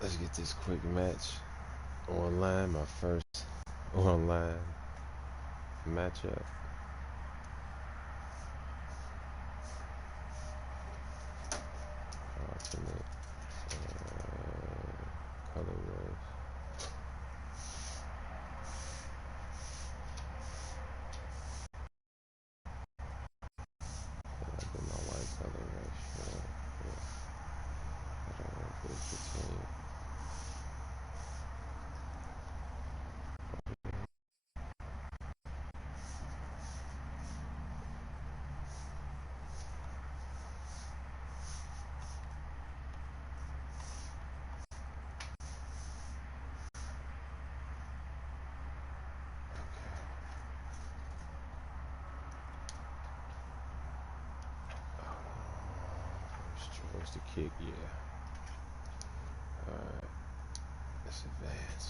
Let's get this quick match online. My first online matchup. Alternate colorways. I do my white colorway short. I don't want to put between. What's the kick? Yeah. Alright. Let's advance.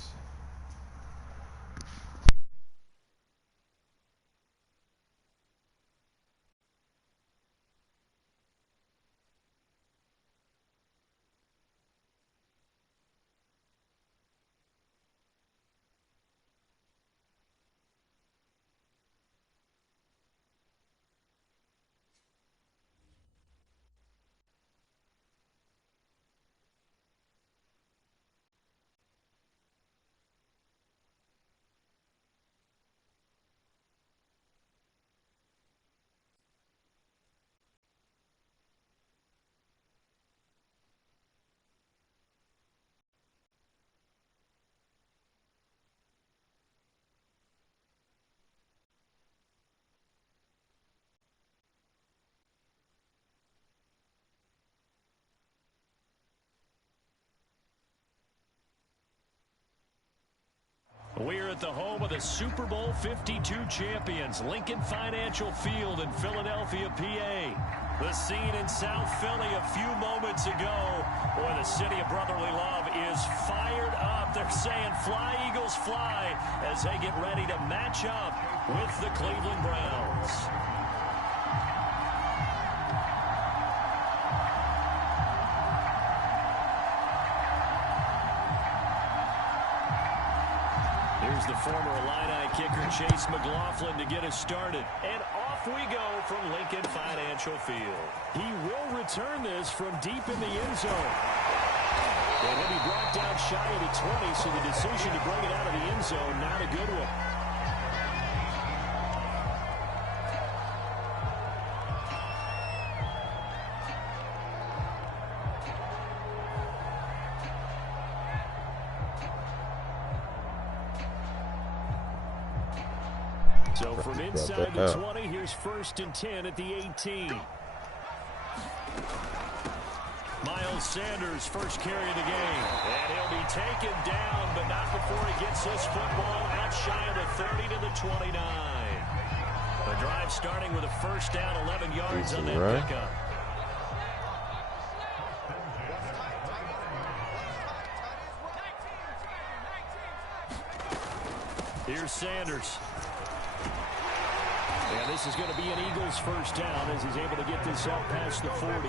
We're at the home of the Super Bowl 52 champions, Lincoln Financial Field in Philadelphia, PA. The scene in South Philly a few moments ago. Boy, the city of brotherly love is fired up. They're saying, "Fly, Eagles, fly," as they get ready to match up with the Cleveland Browns. Here's the former Illini kicker, Chase McLaughlin, to get us started. And off we go from Lincoln Financial Field. He will return this from deep in the end zone. And he'll be brought down shy of the 20, so the decision to bring it out of the end zone, not a good one. So from inside the 20, here's 1st and 10 at the 18. Miles Sanders, first carry of the game. And he'll be taken down, but not before he gets this football out shy of the 30 to the 29. The drive starting with a first down, 11 yards on that pickup. Here's Sanders. And this is going to be an Eagles first down as he's able to get this up past the 40.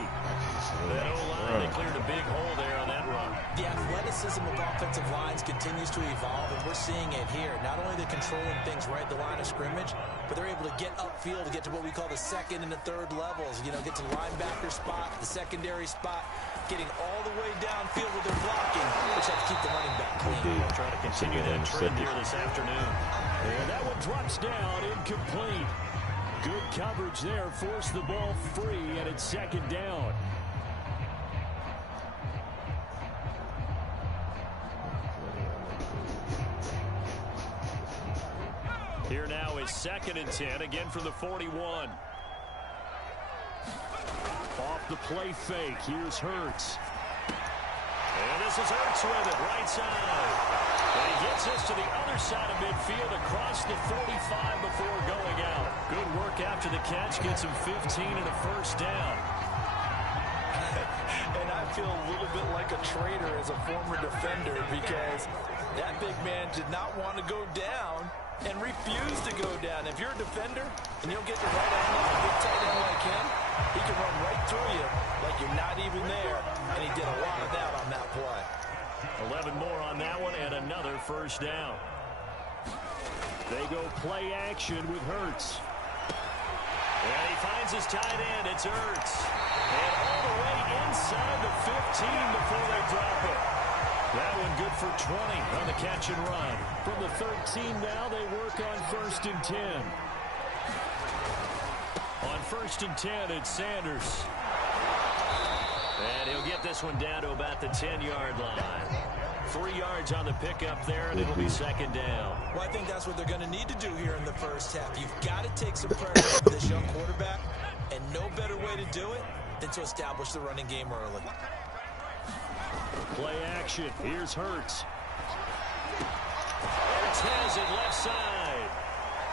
That O-line, they cleared a big hole there on that run. The athleticism of offensive lines continues to evolve, and we're seeing it here. Not only they're controlling things right at the line of scrimmage, but they're able to get upfield to get to what we call the second and the third levels. You know, get to the linebacker spot, the secondary spot, getting all the way downfield with their blocking, which have to keep the running back clean. We'll try to continue that trend here this afternoon. And that one drops down, incomplete. Good coverage there, forced the ball free, and it's 2nd down. Here now is 2nd and 10, again from the 41. Off the play fake, here's Hurts. And this is Hurts with it, right side. And he gets us to the other side of midfield across the 45 before going out. Good work after the catch, gets him 15 and a first down. And I feel a little bit like a traitor as a former defender because that big man did not want to go down and refused to go down. If you're a defender and you'll get the right angle on a big tight end like him, he can run right through you like you're not even there. And he did a lot of that on that play. 11 more on that one and another first down. They go play action with Hurts. And he finds his tight end. It's Hurts. And all the way inside the 15 before they drop it. That one good for 20 on the catch and run. From the 13 now, they work on 1st and 10. On 1st and 10, it's Sanders. And he'll get this one down to about the 10-yard line. 3 yards on the pickup there, and it'll be 2nd down. Well, I think that's what they're going to need to do here in the first half. You've got to take some pressure off this young quarterback, and no better way to do it than to establish the running game early. Play action. Here's Hurts. Hurts has it left side.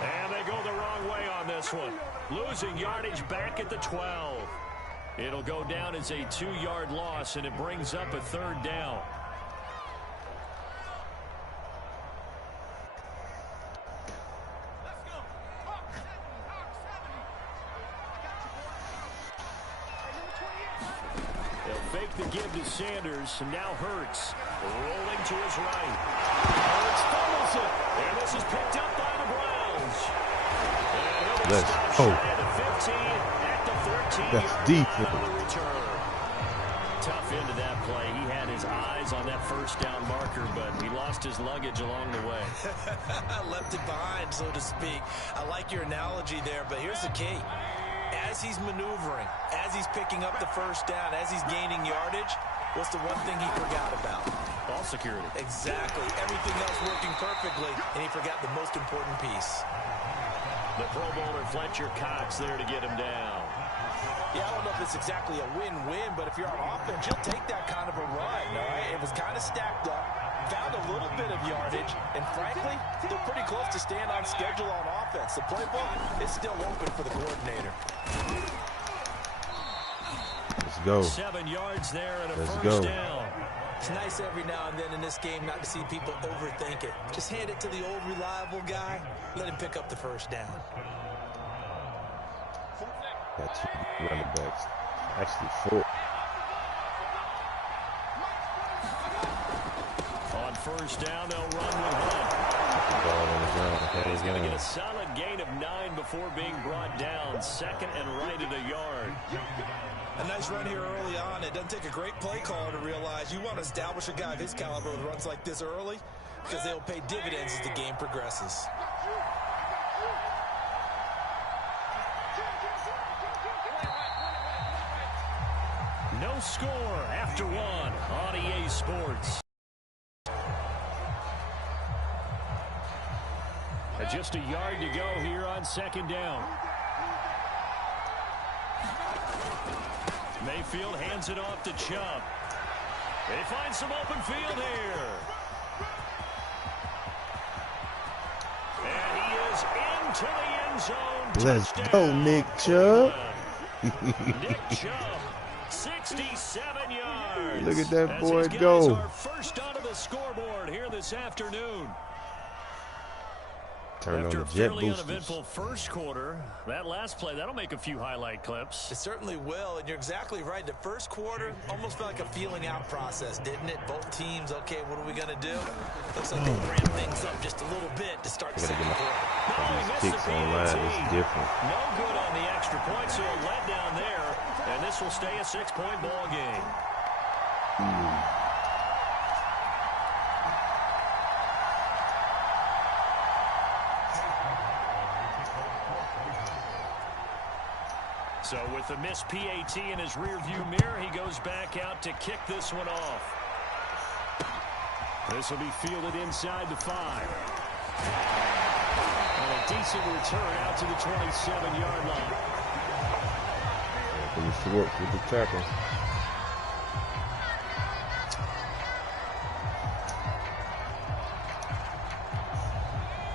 And they go the wrong way on this one. Losing yardage back at the 12. It'll go down as a 2-yard loss, and it brings up a 3rd down. The give to Sanders, and now Hurts rolling to his right. Hurts fumbles it, and this is picked up by the Browns. And he'll be stopped shy of the 15 at the 13. That's deep. Return. Tough into that play. He had his eyes on that 1st down marker, but he lost his luggage along the way. Left it behind, so to speak. I like your analogy there, but here's the key. As he's maneuvering, as he's picking up the 1st down, as he's gaining yardage, what's the one thing he forgot about? Ball security. Exactly. Everything else working perfectly, and he forgot the most important piece. The Pro Bowler Fletcher Cox there to get him down. Yeah, I don't know if it's exactly a win-win, but if you're on offense, you'll take that kind of a run, all right? It was kind of stacked up, found a little bit of yardage, and frankly, they're pretty close to staying on schedule on offense. The playbook is still open for the coordinator. Let's go. 7 yards there and a Let's 1st go. down. It's nice every now and then in this game not to see people overthink it. Just hand it to the old reliable guy, let him pick up the 1st down. Got 2 running backs. Actually 4. On 1st down, they'll run with Hunt. Ball on the ground. He's going to get a solid gain of 9 before being brought down. 2nd and right at a yard. A nice run here early on. It doesn't take a great play caller to realize you want to establish a guy of his caliber with runs like this early because they'll pay dividends as the game progresses. No score after 1 on EA Sports. Just a yard to go here on 2nd down. Mayfield hands it off to Chubb. They find some open field here. And he is into the end zone. Let's Touchdown. go, Nick Chubb. Nick Chubb, 67 yards. Look at that As boy his guys go. are first onto the scoreboard here this afternoon. Turn After on a the jet fairly boosters. uneventful first quarter, that last play, that'll make a few highlight clips. It certainly will, and you're exactly right. The first quarter almost felt like a feeling out process, didn't it? Both teams, okay, what are we going to do? Looks like they ramped things up just a little bit to start the second quarter. These kicks online is different. No good on the extra point, so a letdown there, and this will stay a 6-point ball game. So with the missed PAT in his rearview mirror, he goes back out to kick this one off. This will be fielded inside the 5. And a decent return out to the 27-yard line. From the Schwartz with the tackle.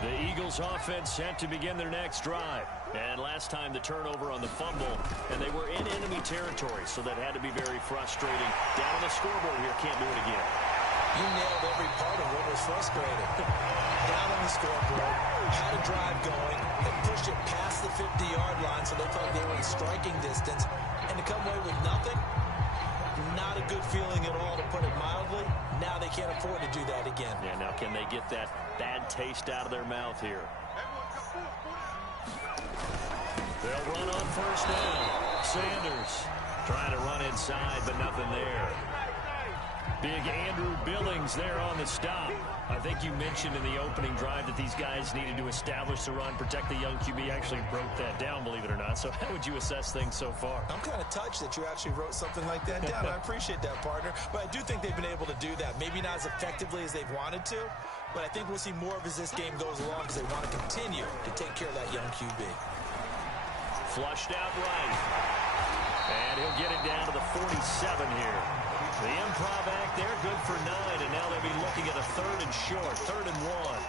The Eagles offense set to begin their next drive. And last time the turnover on the fumble, and they were in enemy territory, so that had to be very frustrating. Down on the scoreboard here, can't do it again. You nailed every part of what was frustrating. Down on the scoreboard, had a drive going, and pushed it past the 50-yard line so they felt they were in striking distance. And to come away with nothing, not a good feeling at all, to put it mildly. Now they can't afford to do that again. Yeah, now can they get that bad taste out of their mouth here? They'll run on first down. Sanders trying to run inside, but nothing there. Big Andrew Billings there on the stop. I think you mentioned in the opening drive that these guys needed to establish the run, protect the young QB. Actually broke that down, believe it or not. So how would you assess things so far? I'm kind of touched that you actually wrote something like that down. I appreciate that, partner. But I do think they've been able to do that. Maybe not as effectively as they've wanted to, but I think we'll see more of as this game goes along because they want to continue to take care of that young QB. Flushed out right. And he'll get it down to the 47 here. The improv act there, good for 9, and now they'll be looking at a 3rd and short, 3rd and 1.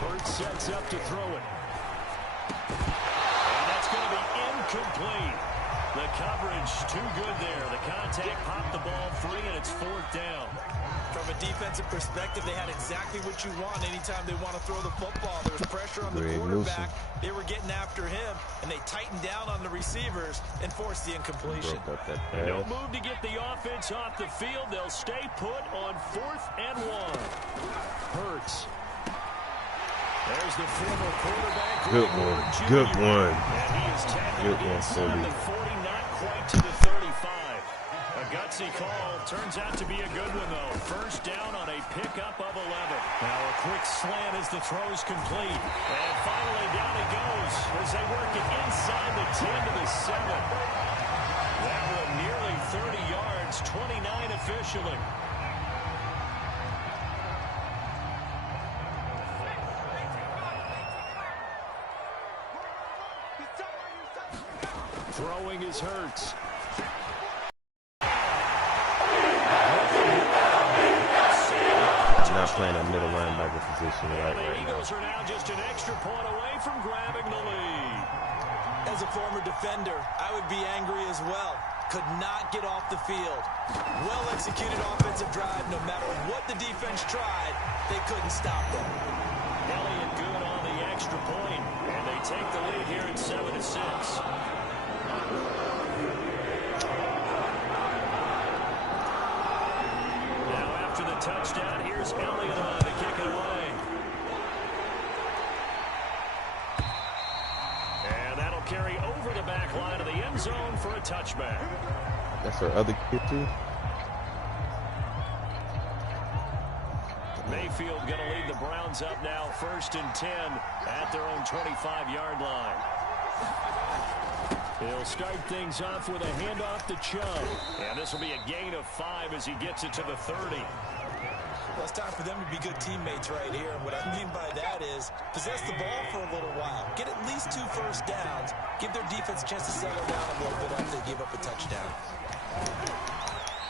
Hurts sets up to throw it. And that's going to be incomplete. The coverage too good there. The contact popped the ball free, and it's 4th down. From a defensive perspective, they had exactly what you want anytime they want to throw the football. There was pressure on the quarterback. They were getting after him, and they tightened down on the receivers and forced the incompletion. No move to get the offense off the field. They'll stay put on 4th and 1. Hurts. There's the former quarterback. Good one. Good one. And he is tackled inside the 40, not quite to the 35. A gutsy call. Turns out to be a good one, though. First down on a pickup of 11. Now a quick slant as the throw's complete. And finally down he goes as they work it inside the 10 to the 7. That one nearly 30 yards, 29 officially. Throwing is Hurts. Not playing that middle linebacker position right The now. Eagles are now just an extra point away from grabbing the lead. As a former defender, I would be angry as well. Could not get off the field. Well-executed offensive drive. No matter what the defense tried, they couldn't stop them. Elliott good on the extra point, and they take the lead here at 7-6. Now after the touchdown, here's Elliott on to kick it away. And that'll carry over the back line of the end zone for a touchback. That's our other kid, too. Mayfield going to lead the Browns up now, 1st and 10 at their own 25-yard line. He'll start things off with a handoff to Chubb. And this will be a gain of 5 as he gets it to the 30. Well, it's time for them to be good teammates right here. And what I mean by that is possess the ball for a little while. Get at least 2 first downs. Give their defense a chance to settle down a little bit after they give up a touchdown.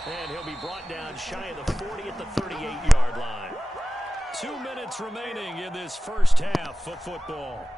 And he'll be brought down shy of the 40 at the 38-yard line. 2 minutes remaining in this first half of football.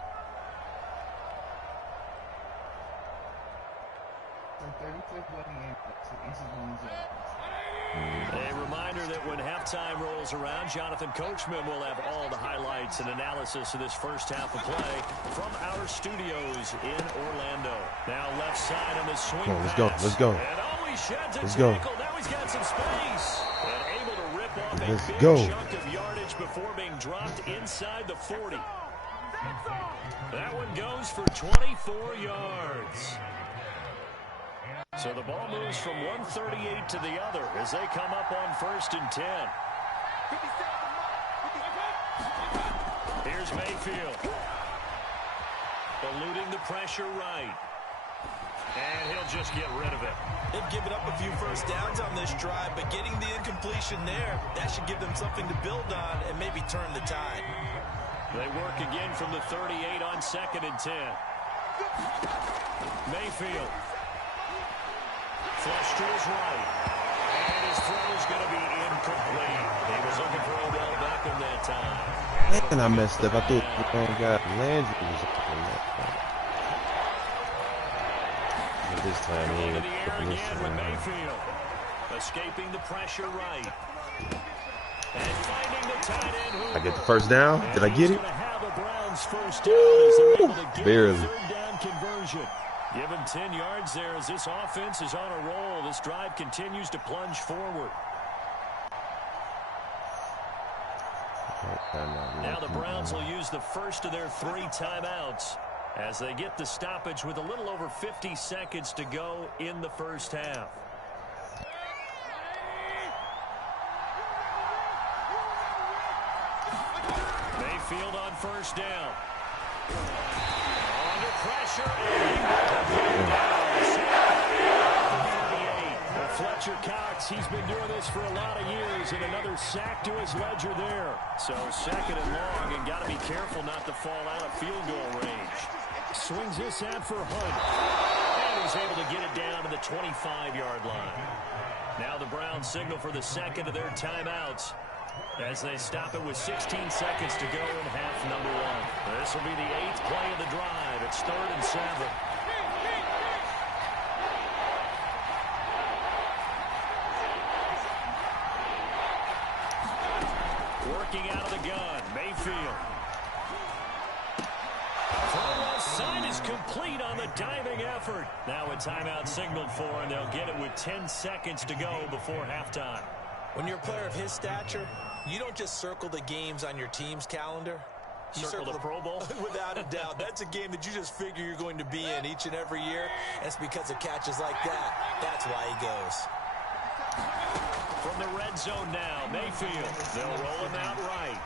A reminder that when halftime rolls around, Jonathan Coachman will have all the highlights and analysis of this first half of play from our studios in Orlando. Now left side on the swing pass. Let's go. And always sheds a Let's tackle. go. Now he's got some space. And able to rip off a Let's big go. chunk of yardage before being dropped inside the 40. That one goes for 24 yards. So the ball moves from 138 to the other as they come up on 1st and 10. Here's Mayfield. Eluding the pressure right. And he'll just get rid of it. They've given up a few first downs on this drive, but getting the incompletion there, that should give them something to build on and maybe turn the tide. They work again from the 38 on 2nd and 10. Mayfield. Flush to his right. And his throw is going to be incomplete. He was looking for Odell Beckham that time. And I messed up. I thought the wrong guy. Landry was up on that. But this time he ain't Into the air again with Mayfield. Escaping the pressure right. And finding the tight end. I get the first down. Did I get it? Have a Browns first down as they're able to get barely. the 3rd down conversion. Give him 10 yards there as this offense is on a roll. This drive continues to plunge forward. Now the Browns will use the first of their 3 timeouts as they get the stoppage with a little over 50 seconds to go in the first half. Mayfield on first down. Under pressure. Fletcher Cox, he's been doing this for a lot of years, and another sack to his ledger there. So second and long, and got to be careful not to fall out of field goal range. Swings this out for Hunt. And he's able to get it down to the 25-yard line. Now the Browns signal for the second of their timeouts as they stop it with 16 seconds to go in half number 1. This will be the 8th play of the drive. It's 3rd and 7. Working out of the gun, Mayfield. Throw left side is complete on the diving effort. Now a timeout signaled for, and they'll get it with 10 seconds to go before halftime. When you're a player of his stature, you don't just circle the games on your team's calendar. You circle the Pro Bowl? Without a doubt. That's a game that you just figure you're going to be in each and every year. And it's because of catches like that. That's why he goes. From the red zone now, Mayfield. They'll roll him out right.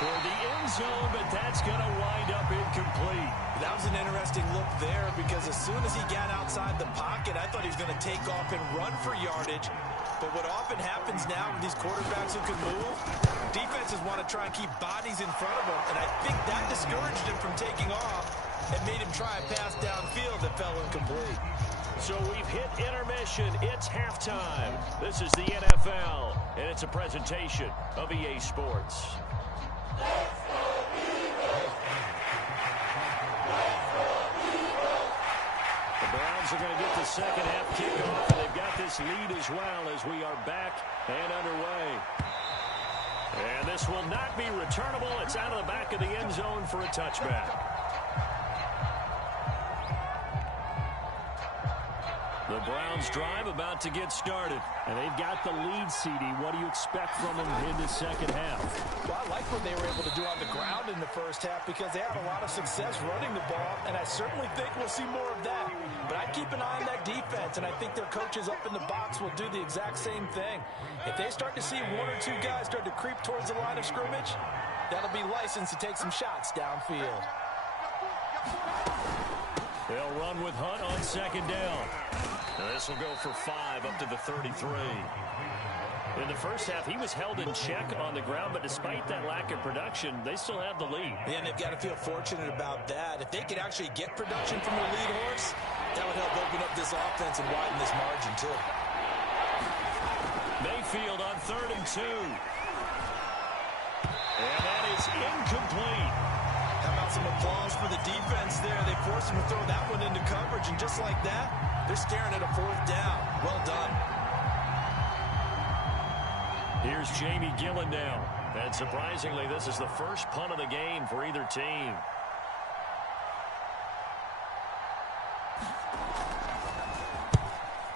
Toward the end zone, but that's going to wind up incomplete. That was an interesting look there because as soon as he got outside the pocket, I thought he was going to take off and run for yardage. But what often happens now with these quarterbacks who can move, defenses want to try and keep bodies in front of them. And I think that discouraged him from taking off and made him try a pass downfield that fell incomplete. So we've hit intermission. It's halftime. This is the NFL, and it's a presentation of EA Sports. The Browns are going to get the second half kickoff, and they've got this lead as well as we are back and underway. And this will not be returnable. It's out of the back of the end zone for a touchback. The Browns drive about to get started. And they've got the lead, CD. What do you expect from them in the second half? Well, I like what they were able to do on the ground in the first half because they had a lot of success running the ball, and I certainly think we'll see more of that. But I'd keep an eye on that defense, and I think their coaches up in the box will do the exact same thing. If they start to see 1 or 2 guys start to creep towards the line of scrimmage, that'll be licensed to take some shots downfield. They'll run with Hunt on second down. This will go for 5 up to the 33. In the first half, he was held in check on the ground, but despite that lack of production, they still have the lead. Yeah, and they've got to feel fortunate about that. If they could actually get production from their lead horse, that would help open up this offense and widen this margin, too. Mayfield on 3rd and 2. And that is incomplete. How about some applause for the defense there? They forced him to throw that one into coverage, and just like that, they're staring at a 4th down. Well done. Here's Jamie Gillen now. And surprisingly, this is the first punt of the game for either team.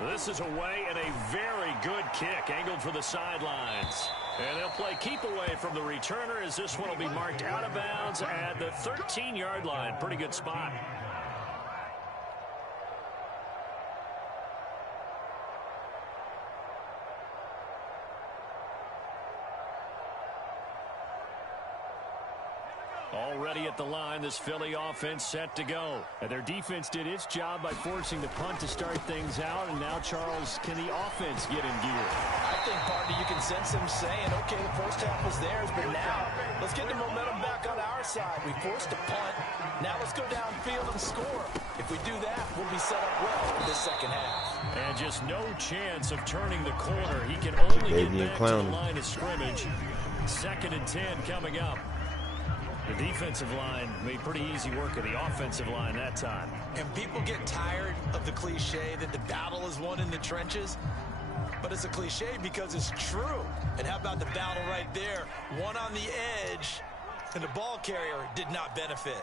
This is away and a very good kick angled for the sidelines. And they'll play keep away from the returner as this one will be marked out of bounds at the 13-yard line. Pretty good spot. Already at the line, this Philly offense set to go. And their defense did its job by forcing the punt to start things out. And now, Charles, can the offense get in gear? I think, partner, you can sense them saying, okay, the first half was theirs, but now let's get the momentum back on our side. We forced a punt. Now let's go downfield and score. If we do that, we'll be set up well for this second half. And just no chance of turning the corner. He can only get back to the line of scrimmage. 2nd and 10 coming up. The defensive line made pretty easy work of the offensive line that time. And people get tired of the cliche that the battle is won in the trenches. But it's a cliche because it's true. And how about the battle right there? One on the edge, and the ball carrier did not benefit.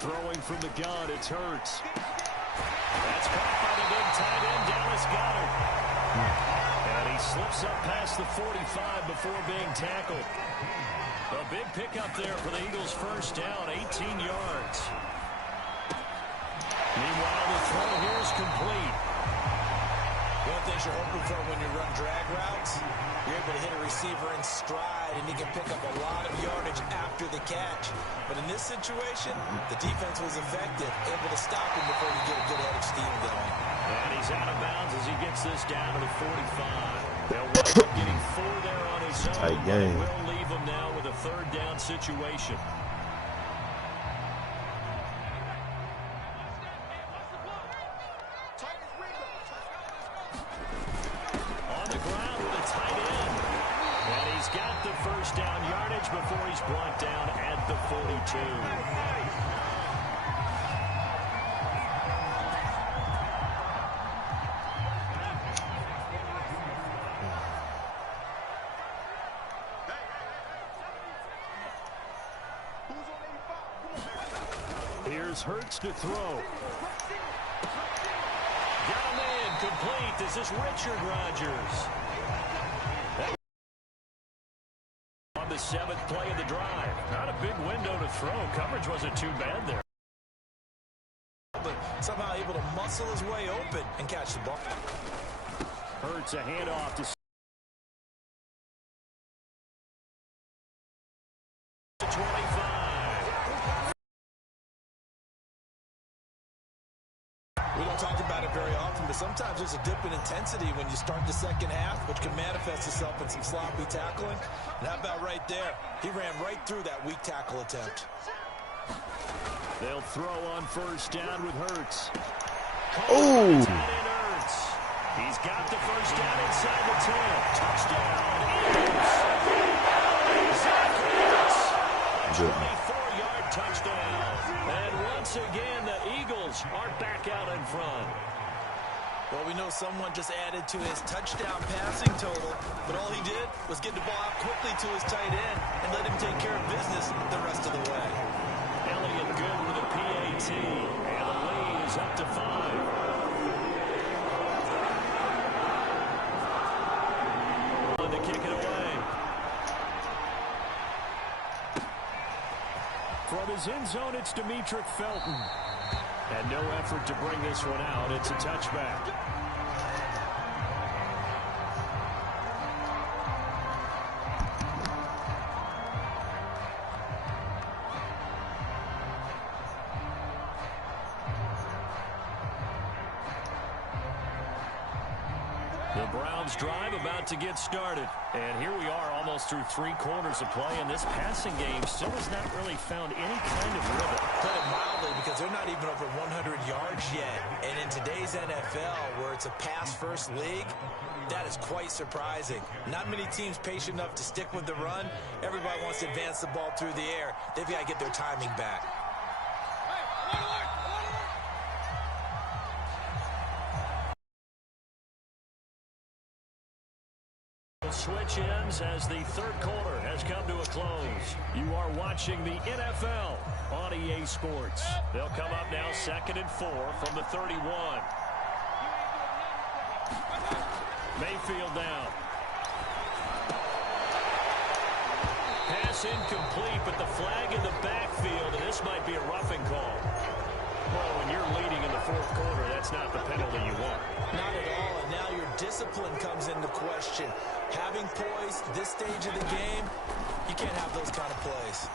Throwing from the gun, it's Hurts. That's caught by the big tight end, Dallas Goedert. And he slipped Steps up past the 45 before being tackled. A big pickup there for the Eagles' first down, 18 yards. Meanwhile, the throw here is complete. One of the things you're hoping for when you run drag routes, you're able to hit a receiver in stride, and he can pick up a lot of yardage after the catch. But in this situation, the defense was effective, able to stop him before you get a good head of steam going. And he's out of bounds as he gets this down to the 45. They'll wind up getting 4 there on his own. Tight game. We'll leave him now with a third down situation. On the ground with a tight end. And he's got the first down yardage before he's brought down at the 42. Here's Hurts to throw. Got him in, complete. This is Richard Rodgers. On the 7th play of the drive. Not a big window to throw. Coverage wasn't too bad there. But somehow able to muscle his way open and catch the ball. Hurts a handoff to 25. We don't talk about it very often, but sometimes there's a dip in intensity when you start the second half, which can manifest itself in some sloppy tackling. And how about right there? He ran right through that weak tackle attempt. They'll throw on first down with Hurts. Oh! He's got the first down inside the 10. Touchdown, Eagles! Zach Ertz, 24-yard touchdown. And once again, the Eagles are back out in front. Well, we know someone just added to his touchdown passing total, but all he did was get the ball out quickly to his tight end and let him take care of business the rest of the way. Elliott good with a PAT, and the lead is up to 5. To kick it away. From his end zone, it's Demetric Felton. And no effort to bring this one out. It's a touchback. The Browns drive about to get started. And here we are almost through 3 quarters of play, and this passing game still has not really found any kind of rhythm. Put it mildly, because they're not even over 100 yards yet. And in today's NFL, where it's a pass-first league, that is quite surprising. Not many teams patient enough to stick with the run. Everybody wants to advance the ball through the air. They've got to get their timing back. Switch ends as the third quarter has come to a close. You are watching the NFL on EA Sports. They'll come up now 2nd and 4 from the 31. Mayfield down. Pass incomplete, but the flag in the backfield, and this might be a roughing call. Well, when you're leading in the 4th quarter, that's not the penalty you want. Not at all, and now your discipline comes into question. Having poise this stage of the game, you can't have those kind of plays.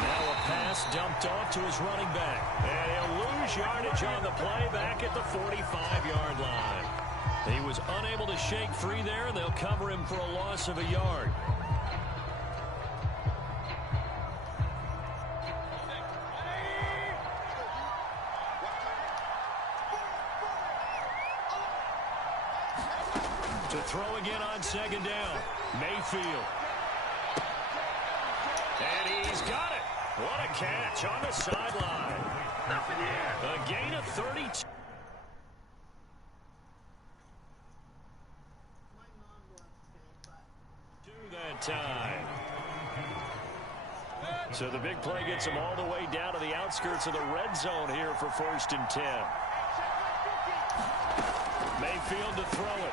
Now a pass dumped off to his running back. And he'll lose yardage on the play back at the 45-yard line. He was unable to shake free there. They'll cover him for a loss of a yard. To throw again on 2nd down. Mayfield. And he's got it. What a catch on the sideline. A gain of 32. That time. So the big play gets him all the way down to the outskirts of the red zone here for 1st and 10. Mayfield field to throw it.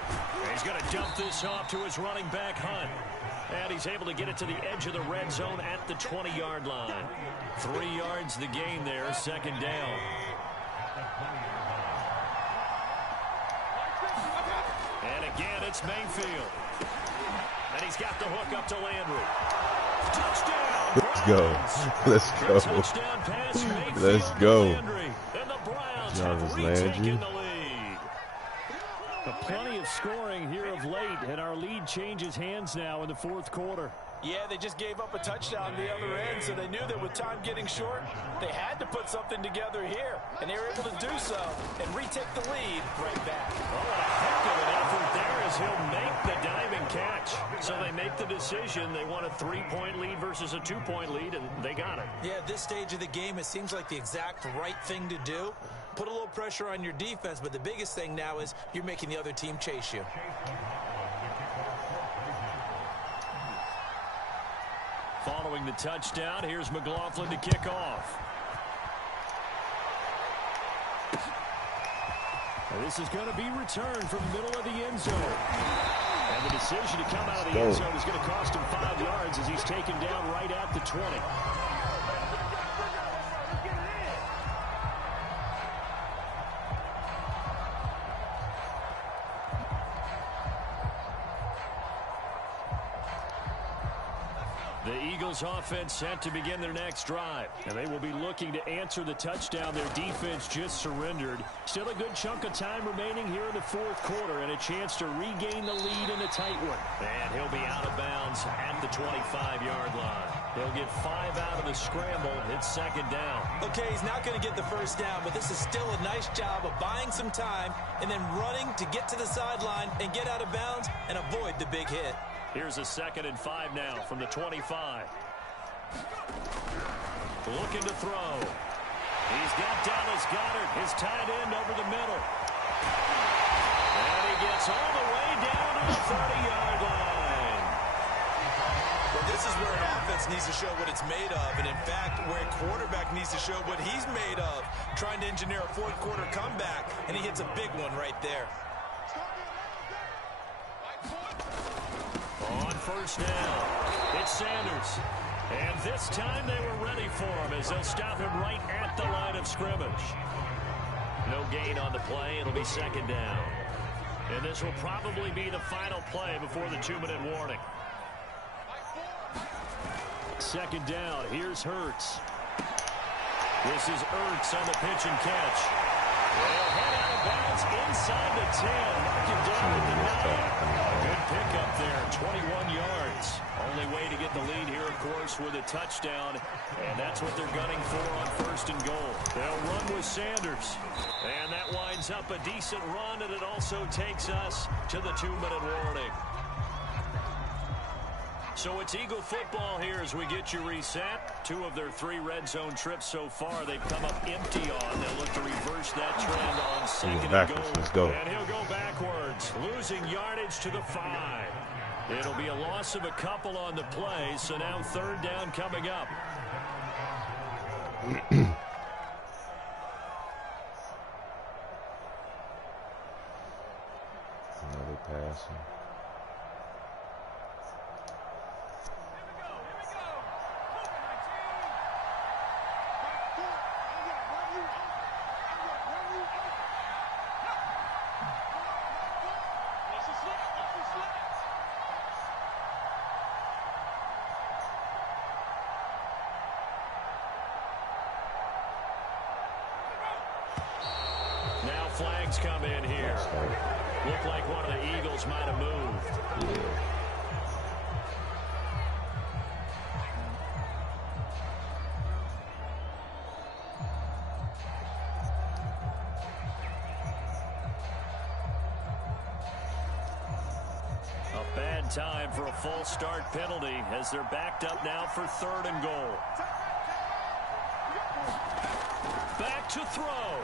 He's going to dump this off to his running back, Hunt. And he's able to get it to the edge of the red zone at the 20-yard line. 3 yards the gain there, second down. And again, it's Mayfield. And he's got the hook up to Landry. Touchdown! Let's go. Let's go. Touchdown pass, Mayfield. Let's go. Landry. And the Browns Jarvis have retaken Landry. the lead. Plenty of scoring here of late, and our lead changes hands now in the fourth quarter. Yeah, they just gave up a touchdown the other end, so they knew that with time getting short, they had to put something together here, and they were able to do so and retake the lead right back. Oh, a heck of an effort there as he'll make the diving catch. So they make the decision. They want a 3-point lead versus a 2-point lead, and they got it. Yeah, at this stage of the game, it seems like the exact right thing to do. Put a little pressure on your defense, but the biggest thing now is you're making the other team chase you. Following the touchdown, here's McLaughlin to kick off. And this is going to be returned from the middle of the end zone. And the decision to come out of the end zone is going to cost him 5 yards as he's taken down right at the 20. The Eagles offense set to begin their next drive. And they will be looking to answer the touchdown their defense just surrendered. Still a good chunk of time remaining here in the fourth quarter and a chance to regain the lead in a tight one. And he'll be out of bounds at the 25-yard line. He'll get 5 out of the scramble. It's second down. Okay, he's not going to get the first down, but this is still a nice job of buying some time and then running to get to the sideline and get out of bounds and avoid the big hit. Here's a 2nd and 5 now from the 25. Looking to throw. He's got Dallas Goedert, his tight end, over the middle. And he gets all the way down to the 30-yard line. Well, this is where an offense needs to show what it's made of. And, in fact, where a quarterback needs to show what he's made of. Trying to engineer a fourth-quarter comeback, and he hits a big one right there. On first down, it's Sanders. And this time they were ready for him as they'll stop him right at the line of scrimmage. No gain on the play. It'll be second down. And this will probably be the final play before the 2-minute warning. Second down. Here's Hurts. This is Ertz on the pitch and catch. They'll head out of bounds inside the 10. Mark him down at the 9. Good pickup there, 21 yards. Only way to get the lead here, of course, with a touchdown. And that's what they're gunning for on first and goal. They'll run with Sanders. And that winds up a decent run, and it also takes us to the 2-minute warning. So it's Eagle football here as we get you reset. 2 of their 3 red zone trips so far they've come up empty on. They'll look to reverse that trend on second and goal. Let's go. And he'll go backwards, losing yardage to the 5. It'll be a loss of a couple on the play, so now third down coming up. Another passing. Now flags come in here. Look like one of the Eagles might have moved. Yeah. A bad time for a false start penalty as they're backed up now for third and goal. Back to throw.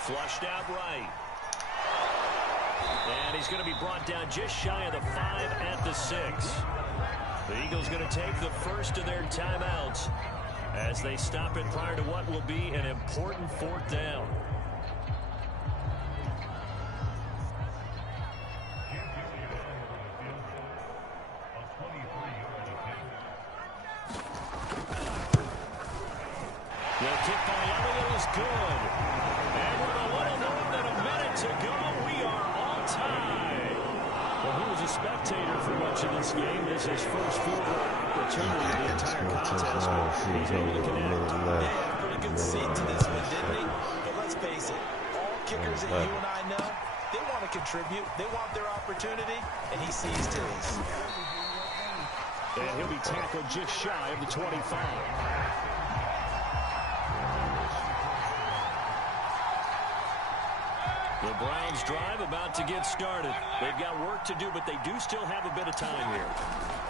Flushed out right. And he's going to be brought down just shy of the 5 at the 6. The Eagles going to take the first of their timeouts as they stop it prior to what will be an important 4th down. spectator for much of this game. This is his first field goal opportunity of the entire contest. He's able to connect. Yeah, pretty good seat to this one, didn't he? But let's face it, all kickers that you and I know, they want to contribute. They want their opportunity, and he seized his. And he'll be tackled just shy of the 25. The Browns drive about to get started. They've got work to do, but they do still have a bit of time here.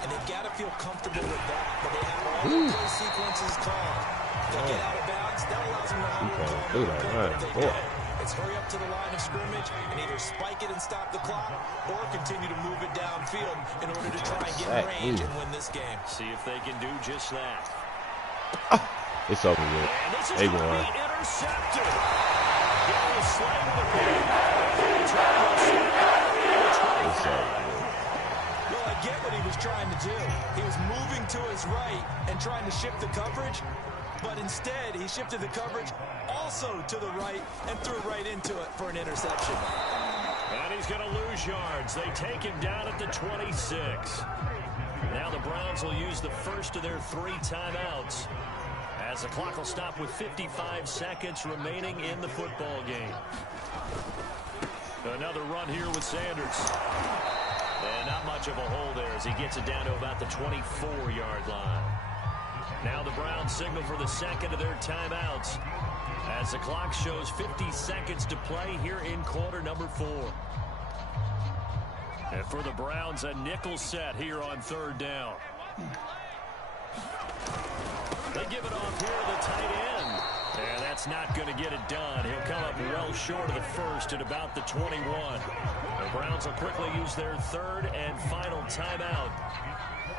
And they've got to feel comfortable with that, but they have all the play sequences called. If they get out of bounds, that allows them to have a play. It's hurry up to the line of scrimmage and either spike it and stop the clock or continue to move it downfield in order to try and get range and win this game. See if they can do just that. It's over with. And this is going to be intercepted. Well, I get what he was trying to do. He was moving to his right and trying to shift the coverage, but instead he shifted the coverage also to the right and threw right into it for an interception. And he's going to lose yards. They take him down at the 26. Now the Browns will use the first of their 3 timeouts, as the clock will stop with 55 seconds remaining in the football game. Another run here with Sanders. And not much of a hole there as he gets it down to about the 24-yard line. Now the Browns signal for the second of their timeouts, as the clock shows 50 seconds to play here in quarter number 4. And for the Browns, a nickel set here on 3rd down. They give it off here to the tight end. And that's not going to get it done. He'll come up well short of the first at about the 21. The Browns will quickly use their 3rd and final timeout,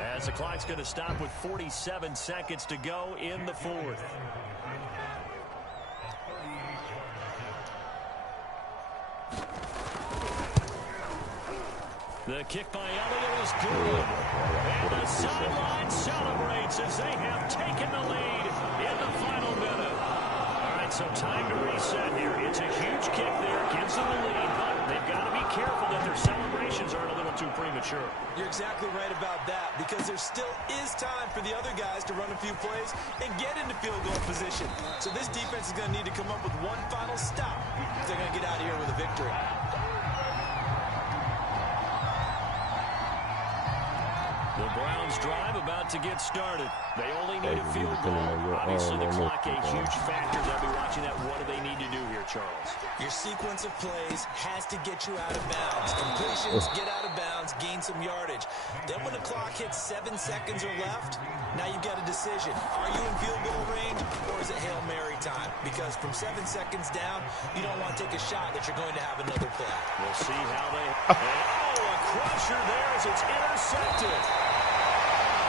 as the clock's going to stop with 47 seconds to go in the 4th. The kick by Elliott is good. And the sideline celebrates as they have taken the lead in the final minute. All right, so time to reset here. It's a huge kick there. Gives them the lead, but they've got to be careful that their celebrations aren't a little too premature. You're exactly right about that, because there still is time for the other guys to run a few plays and get into field goal position. So this defense is going to need to come up with one final stop if they're going to get out of here with a victory. The Browns drive about to get started. They only need a field goal. Obviously, the clock a huge factor. They'll be watching that. What do they need to do here, Charles? Your sequence of plays has to get you out of bounds. Completions, get out of bounds, gain some yardage. Then when the clock hits 7 seconds or left, now you've got a decision. Are you in field goal range, or is it Hail Mary time? Because from 7 seconds down, you don't want to take a shot that you're going to have another play. We'll see how they... Oh, a crusher there as it's intercepted.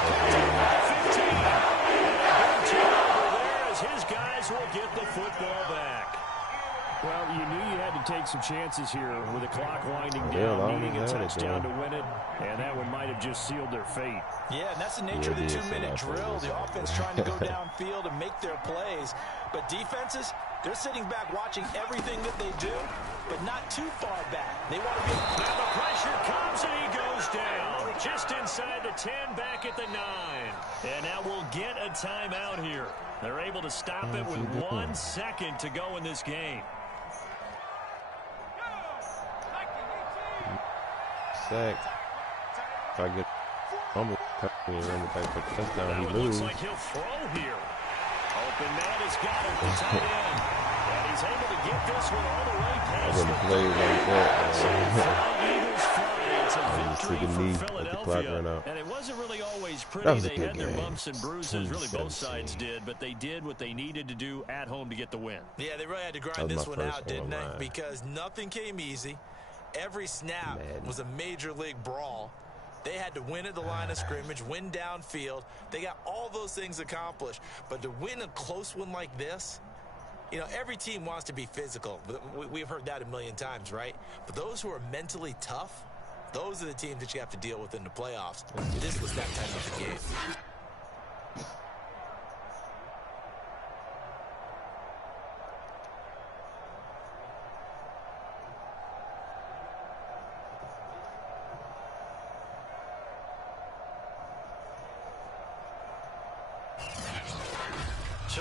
15. And a big turnover there as his guys will get the football back. Well, you knew you had to take some chances here with the clock winding down, needing a touchdown to win it, and that one might have just sealed their fate. Yeah, and that's the nature of the 2-minute drill. The offense trying to go downfield and make their plays. But defenses, they're sitting back watching everything that they do, but not too far back. They want to be... Now the pressure comes and he goes down. Just inside the 10, back at the 9. And now we'll get a timeout here. They're able to stop it with 1 second to go in this game. Sack. If I get fumble, run it back for touchdown, he loses. Looks like he'll throw here. Open man has got it, the tight end. And he's able to get this one all the way past. I wouldn't play like that. Eagles fly. It's a victory for Philadelphia. And it wasn't really always pretty. They had their game. bumps and bruises. Really, both sides did. But they did what they needed to do at home to get the win. Yeah, they really had to grind this one out, didn't they? Because nothing came easy. Every snap was a major league brawl. They had to win at the line of scrimmage, win downfield. They got all those things accomplished. But to win a close one like this, you know, every team wants to be physical. We've heard that a million times, right? But those who are mentally tough, those are the teams that you have to deal with in the playoffs. This was that type of a game.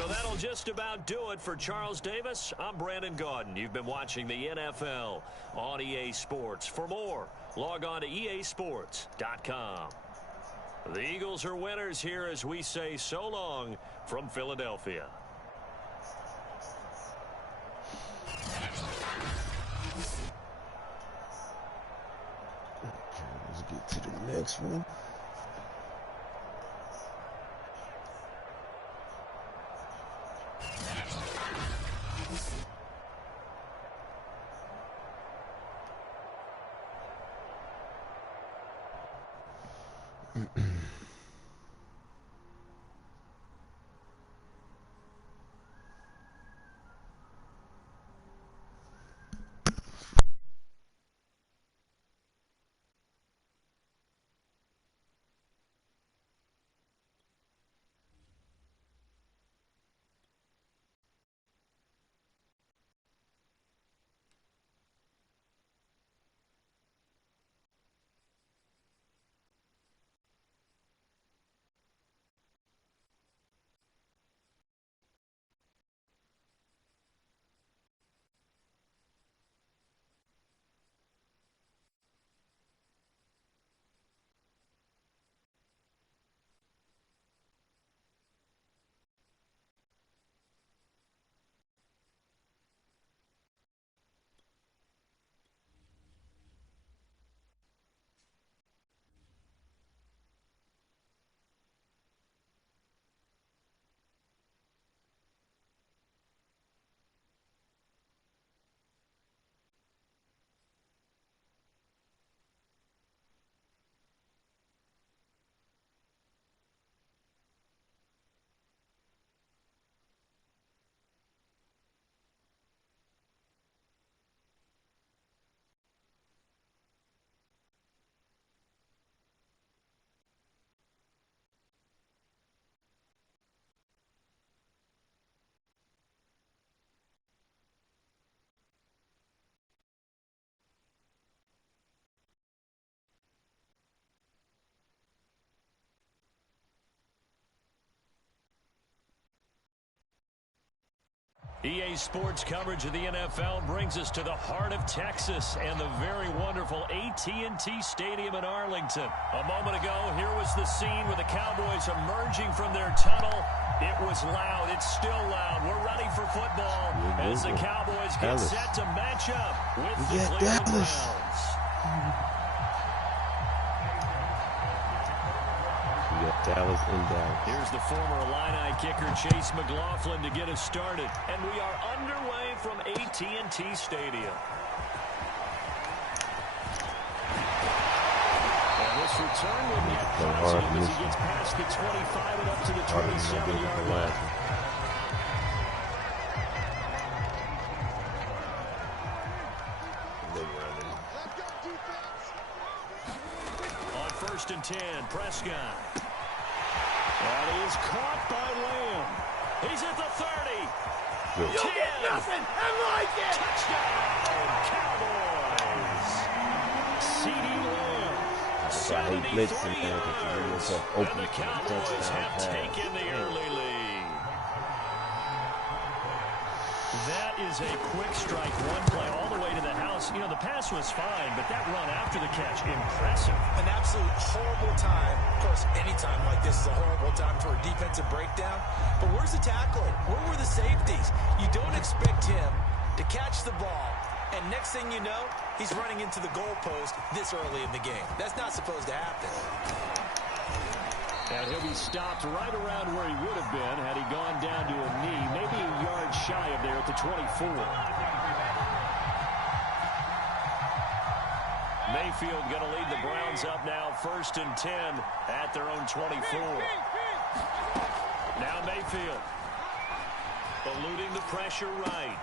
So that'll just about do it for Charles Davis. I'm Brandon Gaudin. You've been watching the NFL on EA Sports. For more, log on to easports.com. The Eagles are winners here as we say so long from Philadelphia. Let's get to the next one. EA Sports coverage of the NFL brings us to the heart of Texas and the very wonderful AT&T Stadium in Arlington. A moment ago, here was the scene with the Cowboys emerging from their tunnel. It was loud. It's still loud. We're ready for football as the Cowboys get set to match up with the Cleveland Browns. Dallas in Dallas. Here's the former Illini kicker Chase McLaughlin to get us started. And we are underway from AT&T Stadium. And this return will be positive as he gets past the 25 and up to the 27-yard line. On 1st and 10, Prescott. And he is caught by Lamb. He's at the 30. You'll get nothing and like it. Touchdown, Cowboys. C.D. Lamb. 73 yards. And the Cowboys have taken the early lead. That is a quick strike, one play all the way to the house. You know, the pass was fine, but that run after the catch, impressive. An absolute horrible time. Of course, any time like this is a horrible time for a defensive breakdown. But where's the tackling? Where were the safeties? You don't expect him to catch the ball, and next thing you know, he's running into the goalpost this early in the game. That's not supposed to happen. And he'll be stopped right around where he would have been had he gone down to a knee, maybe a yard shy of there at the 24. Mayfield going to lead the Browns up now, 1st and 10 at their own 24. Now Mayfield eluding the pressure right.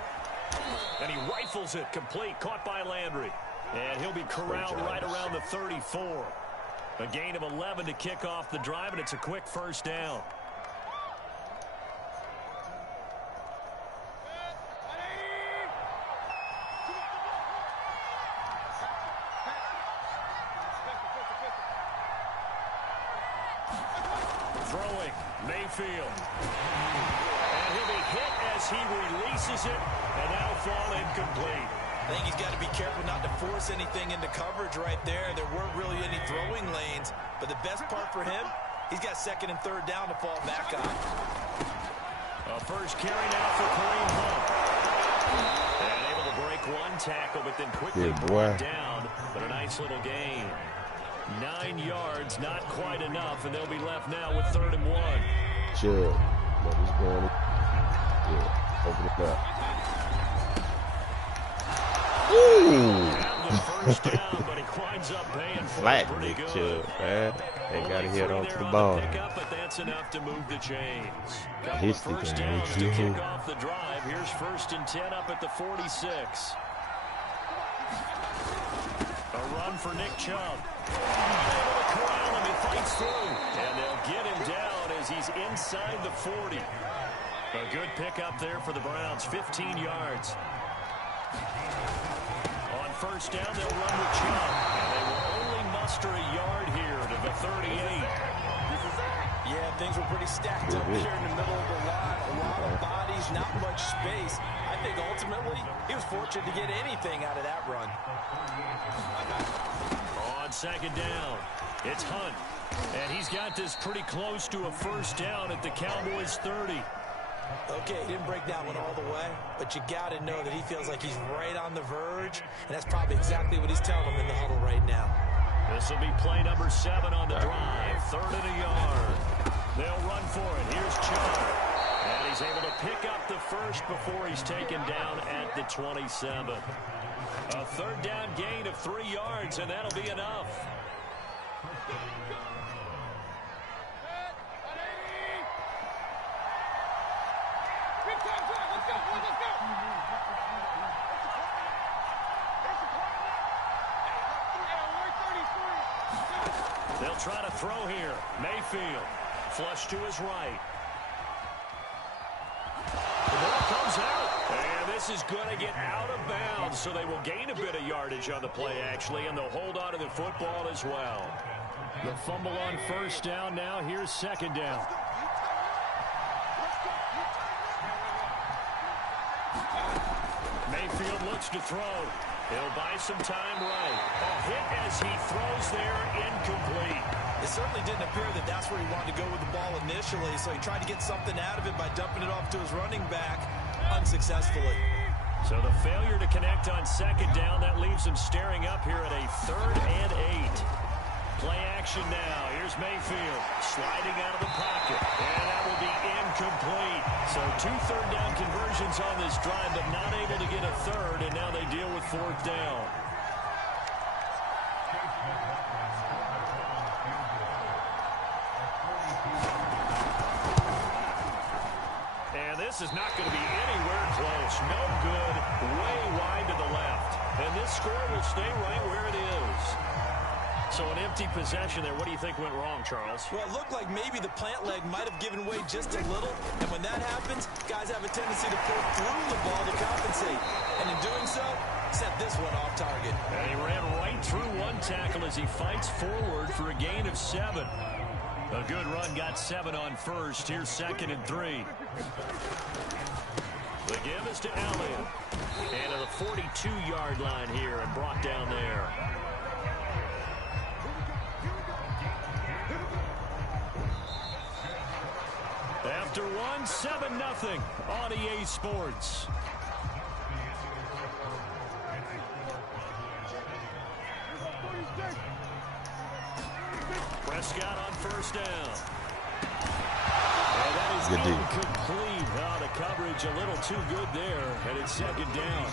And he rifles it complete, caught by Landry. And he'll be corralled right around the 34. A gain of 11 to kick off the drive, and it's a quick 1st down. Throwing, Mayfield. And he'll be hit as he releases it, and now fall incomplete. I think he's got to be careful not to force anything into coverage right there. There weren't really any throwing lanes, but the best part for him, he's got second and third down to fall back on. A first carry now for Kareem Hunt. And able to break one tackle, but then quickly brought down. But a nice little gain. 9 yards, not quite enough, and they'll be left now with 3rd and 1. Chill. What is going on? Yeah, open it up. Ooh. The first down, but he winds up paying for Flat, it pretty good. Chill, man. They got to hit onto the on ball. The pickup, but that's enough to move the chains. Couple He's of first thinking, downs to kick off the drive. Here's 1st and 10 up at the 46. A run for Nick Chubb. Able to corral him. He fights through. And they'll get him down as he's inside the 40. A good pickup there for the Browns. 15 yards. On first down, they'll run with Chubb. And they will only muster a yard here to the 38. Yeah, things were pretty stacked up here in the middle of the line. A lot of bodies, not much space. I think ultimately he was fortunate to get anything out of that run. On second down, it's Hunt. And he's got this pretty close to a first down at the Cowboys' 30. Okay, he didn't break that one all the way, but you got to know that he feels like he's right on the verge, and that's probably exactly what he's telling them in the huddle right now. This will be play number 7 on the drive. 3rd and a yard. They'll run for it. Here's Chubb. And he's able to pick up the first before he's taken down at the 27. A 3rd down gain of 3 yards, and that'll be enough. They'll try to throw here. Mayfield, flush to his right. The ball comes out, and this is going to get out of bounds, so they will gain a bit of yardage on the play, actually, and they'll hold on to the football as well. The fumble on first down now. Here's second down. Mayfield looks to throw. He'll buy some time right. A hit as he throws there, incomplete. It certainly didn't appear that that's where he wanted to go with the ball initially, so he tried to get something out of it by dumping it off to his running back unsuccessfully. So the failure to connect on second down, that leaves him staring up here at a 3rd and 8. Play action now. Here's Mayfield sliding out of the pocket. And that will be incomplete. So 2 third down conversions on this drive, but not able to get a third, and now they deal with 4th down. And this is not going to be anywhere close. No good. Way wide to the left. And this score will stay right where it is. So an empty possession there. What do you think went wrong, Charles? Well, it looked like maybe the plant leg might have given way just a little. And when that happens, guys have a tendency to pull through the ball to compensate. And in doing so, set this one off target. And he ran right through one tackle as he fights forward for a gain of 7. A good run, got 7 on first. Here's 2nd and 3. The give is to Elliott. And to the 42-yard line here and brought down there. After one, 7-0 on EA Sports. Prescott on first down. And that is incomplete. The coverage a little too good there. And it's second down.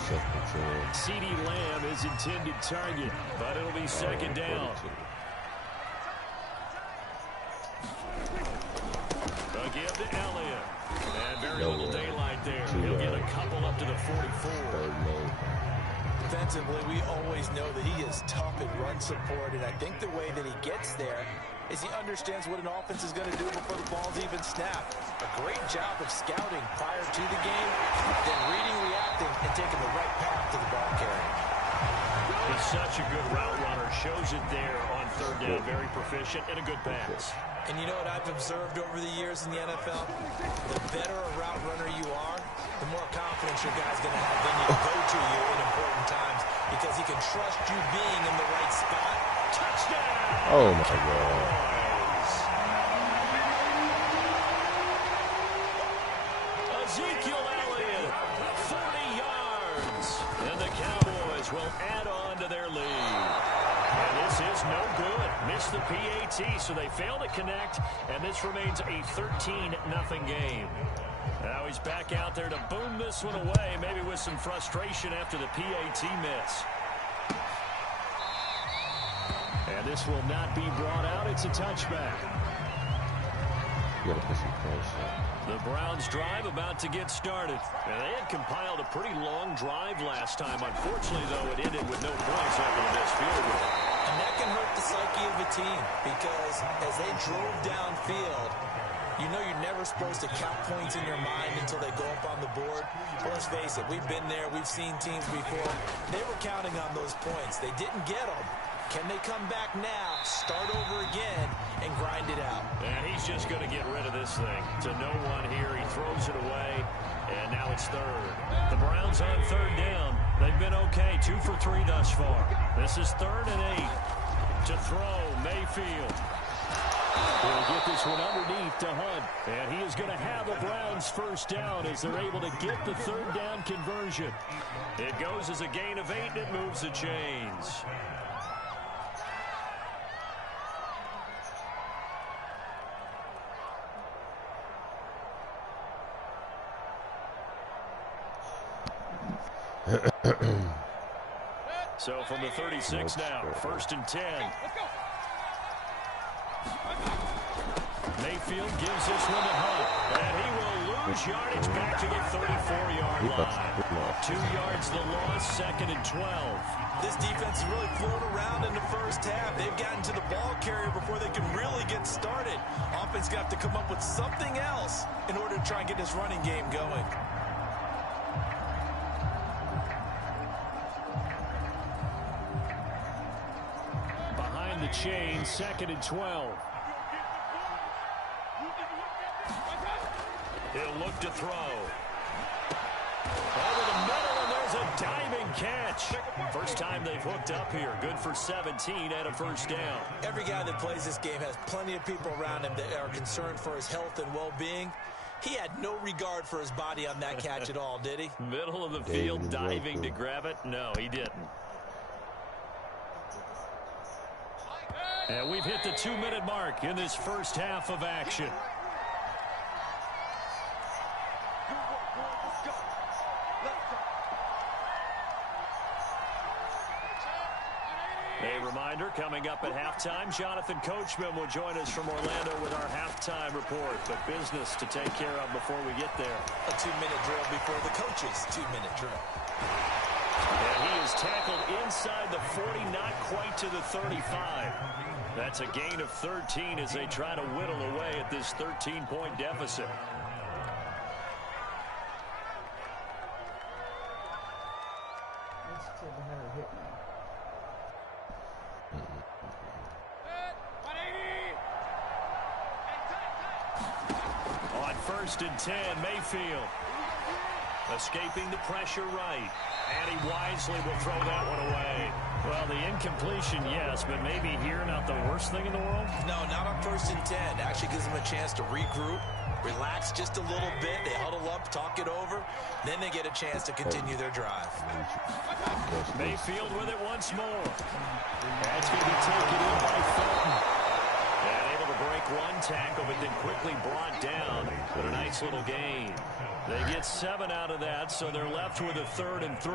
CeeDee Lamb is intended target, but it'll be second down. A give to Elliott. And very little daylight there. He'll get a couple up to the 44. Defensively, we always know that he is tough in run support, and I think the way that he gets there is he understands what an offense is going to do before the ball's even snapped. A great job of scouting prior to the game, then reading, reacting, and taking the right path to the ball carrier. He's such a good route runner. Shows it there on third down, very proficient and a good pass. And you know what I've observed over the years in the NFL? The better a route runner you are, the more confidence your guy's going to have when you go to you in important times because he can trust you being in the right spot. Touchdown! Oh, my God. Ezekiel Elliott, 40 yards. And the Cowboys will add on to their lead. And this is no good. Missed the PAT, so they fail to connect, and this remains a 13-0 game. Now he's back out there to boom this one away, maybe with some frustration after the PAT miss. And this will not be brought out. It's a touchback. You gotta put some pressure. The Browns drive about to get started. And they had compiled a pretty long drive last time. Unfortunately, though, it ended with no points after the missed field goal. And that can hurt the psyche of a team because as they drove downfield, you know you're never supposed to count points in your mind until they go up on the board. But let's face it, we've been there. We've seen teams before. They were counting on those points. They didn't get them. Can they come back now, start over again, and grind it out? And he's just going to get rid of this thing. To no one here. He throws it away, and now it's third. The Browns on third down. They've been okay, 2 for 3 thus far. This is 3rd and 8. To throw, Mayfield. He'll get this one underneath to Hunt. And he is going to have a Browns first down as they're able to get the third down conversion. It goes as a gain of 8, and it moves the chains. So from the 36 now, 1st and 10. Mayfield gives this one to Hunt, and he will lose yardage back to the 34-yard line. 2 yards the loss, 2nd and 12. This defense has really flown around in the first half. They've gotten to the ball carrier before they can really get started. Offense got to come up with something else in order to try and get this running game going. Behind the chain, 2nd and 12. He'll look to throw. Over the middle, and there's a diving catch. First time they've hooked up here. Good for 17 and a first down. Every guy that plays this game has plenty of people around him that are concerned for his health and well-being. He had no regard for his body on that catch at all, did he? Middle of the field, diving to grab it? No, he didn't. And we've hit the 2-minute mark in this first half of action. A reminder, coming up at halftime, Jonathan Coachman will join us from Orlando with our halftime report. But business to take care of before we get there. A 2-minute drill before the coach's 2-minute drill. And he is tackled inside the 40, not quite to the 35. That's a gain of 13 as they try to whittle away at this 13-point deficit. On 1st and 10, Mayfield escaping the pressure right. And he wisely will throw that one away. Well, the incompletion, yes, but maybe here not the worst thing in the world? No, not on 1st and 10. Actually gives them a chance to regroup, relax just a little bit. They huddle up, talk it over. Then they get a chance to continue their drive. Mayfield with it once more. That's going to be taken in by Felton. And able to break one tackle, but then quickly brought down. But a nice little gain. They get 7 out of that, so they're left with a 3rd and 3.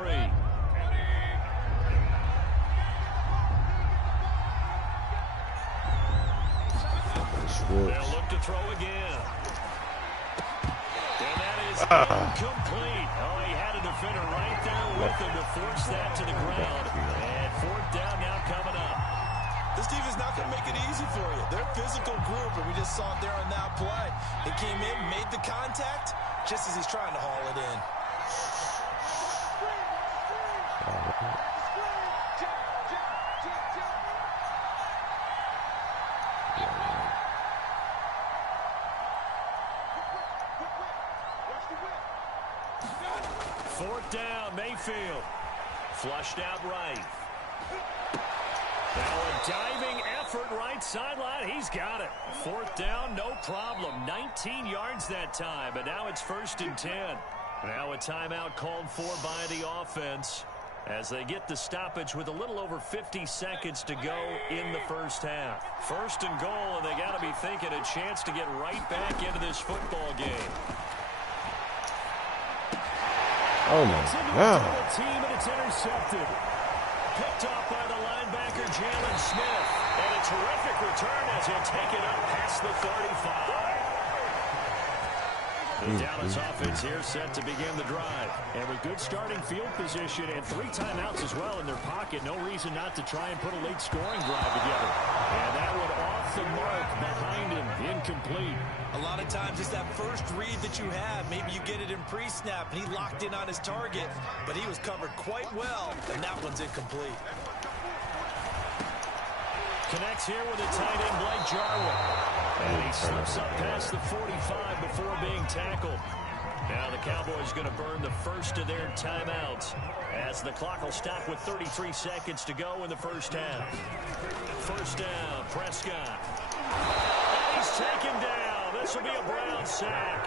They'll look to throw again. And that is incomplete. Oh, he had a defender right there with him to force that to the ground. And 4th down now coming up. This defense is not going to make it easy for you. They're a physical group, and we just saw it there on that play. He came in, made the contact, just as he's trying to haul it in. down. Mayfield flushed out right. Now a diving effort right sideline. He's got it. 4th down, no problem. 19 yards that time, but now it's 1st and 10. Now a timeout called for by the offense as they get the stoppage with a little over 50 seconds to go in the first half. 1st and goal, and they got to be thinking a chance to get right back into this football game. Oh, my God. Team, and it's intercepted. Picked off by the linebacker, Jalen Smith. And a terrific return as he'll take it up past the 35. The Dallas offense here set to begin the drive. And with good starting field position and 3 timeouts as well in their pocket, no reason not to try and put a late scoring drive together. And that one off the mark behind him, incomplete. A lot of times it's that first read that you have. Maybe you get it in pre-snap, and he locked in on his target, but he was covered quite well, and that one's incomplete. Connects here with a tight end, Blake Jarwin. And he slips up past the 45 before being tackled. Now the Cowboys going to burn the first of their timeouts as the clock will stop with 33 seconds to go in the first half. 1st down, Prescott. And he's taken down. This will be a Brown sack.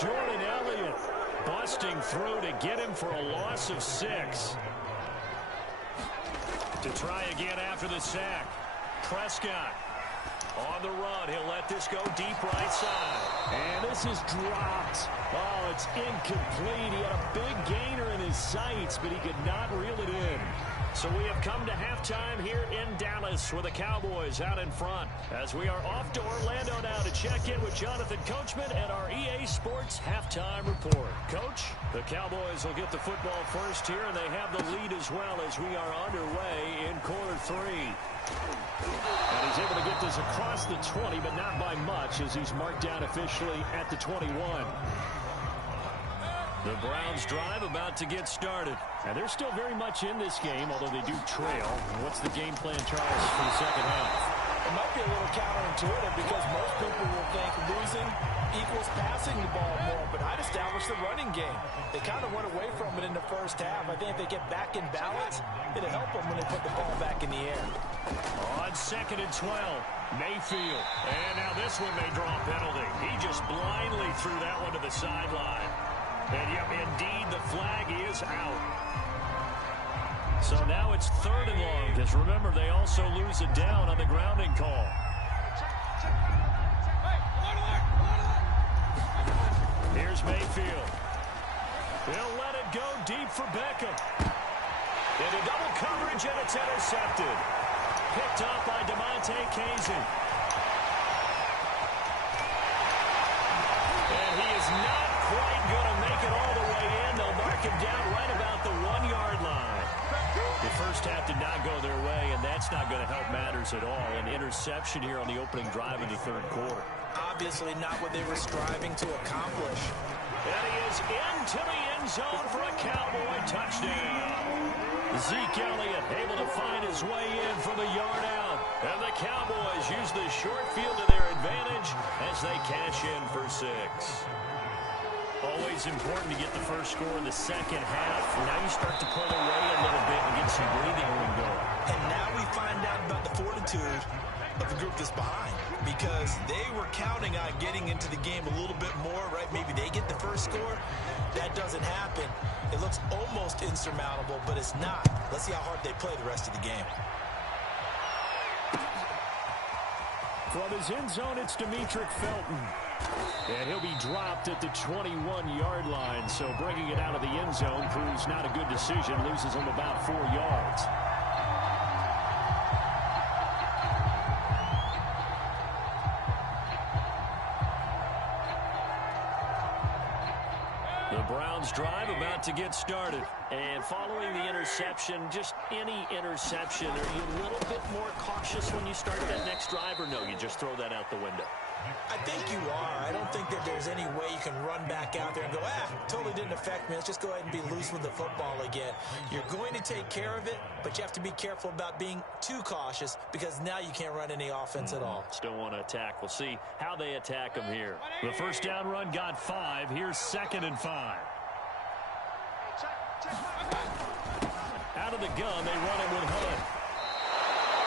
Jordan Elliott busting through to get him for a loss of 6. To try again after the sack. Prescott on the run. He'll let this go deep right side. And this is dropped. Oh, it's incomplete. He had a big gainer in his sights, but he could not reel it in. So we have come to halftime here in Dallas with the Cowboys out in front as we are off to Orlando now to check in with Jonathan Coachman and our EA Sports halftime report. Coach, the Cowboys will get the football first here, and they have the lead as well as we are underway in quarter 3. And he's able to get this across the 20, but not by much as he's marked down officially at the 21. The Browns drive about to get started. And they're still very much in this game, although they do trail. What's the game plan, Charles, for the second half? It might be a little counterintuitive because most people will think losing equals passing the ball more, but I'd establish the running game. They kind of went away from it in the first half. I think if they get back in balance, it'll help them when they put the ball back in the air. On 2nd and 12, Mayfield. And now this one may draw a penalty. He just blindly threw that one to the sideline. And yep, indeed, the flag is out. So now it's 3rd and long, because remember, they also lose it down on the grounding call. Here's Mayfield. He'll let it go deep for Beckham. Into double coverage, and it's intercepted. Picked up by DeMonte Casey. And he is not quite going to make it all the way in. They'll mark him down right about the 1-yard line. The first half did not go their way, and that's not going to help matters at all. An interception here on the opening drive of the 3rd quarter. Obviously not what they were striving to accomplish. And he is into the end zone for a Cowboy touchdown. Zeke Elliott able to find his way in from a yard out. And the Cowboys use the short field to their advantage as they cash in for 6. Always important to get the first score in the second half. Now you start to pull away a little bit and get some breathing room going. And now we find out about the fortitude of the group that's behind, because they were counting on getting into the game a little bit more, right? Maybe they get the first score. That doesn't happen. It looks almost insurmountable, but it's not. Let's see how hard they play the rest of the game. From his end zone, it's Demetric Felton. And he'll be dropped at the 21-yard line, so bringing it out of the end zone proves not a good decision. Loses him about 4 yards. The Browns drive about to get started. And following the interception, just any interception, are you a little bit more cautious when you start that next drive, or no, you just throw that out the window? I think you are. I don't think that there's any way you can run back out there and go, totally didn't affect me. Let's just go ahead and be loose with the football again. You're going to take care of it, but you have to be careful about being too cautious because now you can't run any offense at all. Still want to attack. We'll see how they attack them here. The first down run got 5. Here's 2nd and 5. Out of the gun, they run it with Hunt.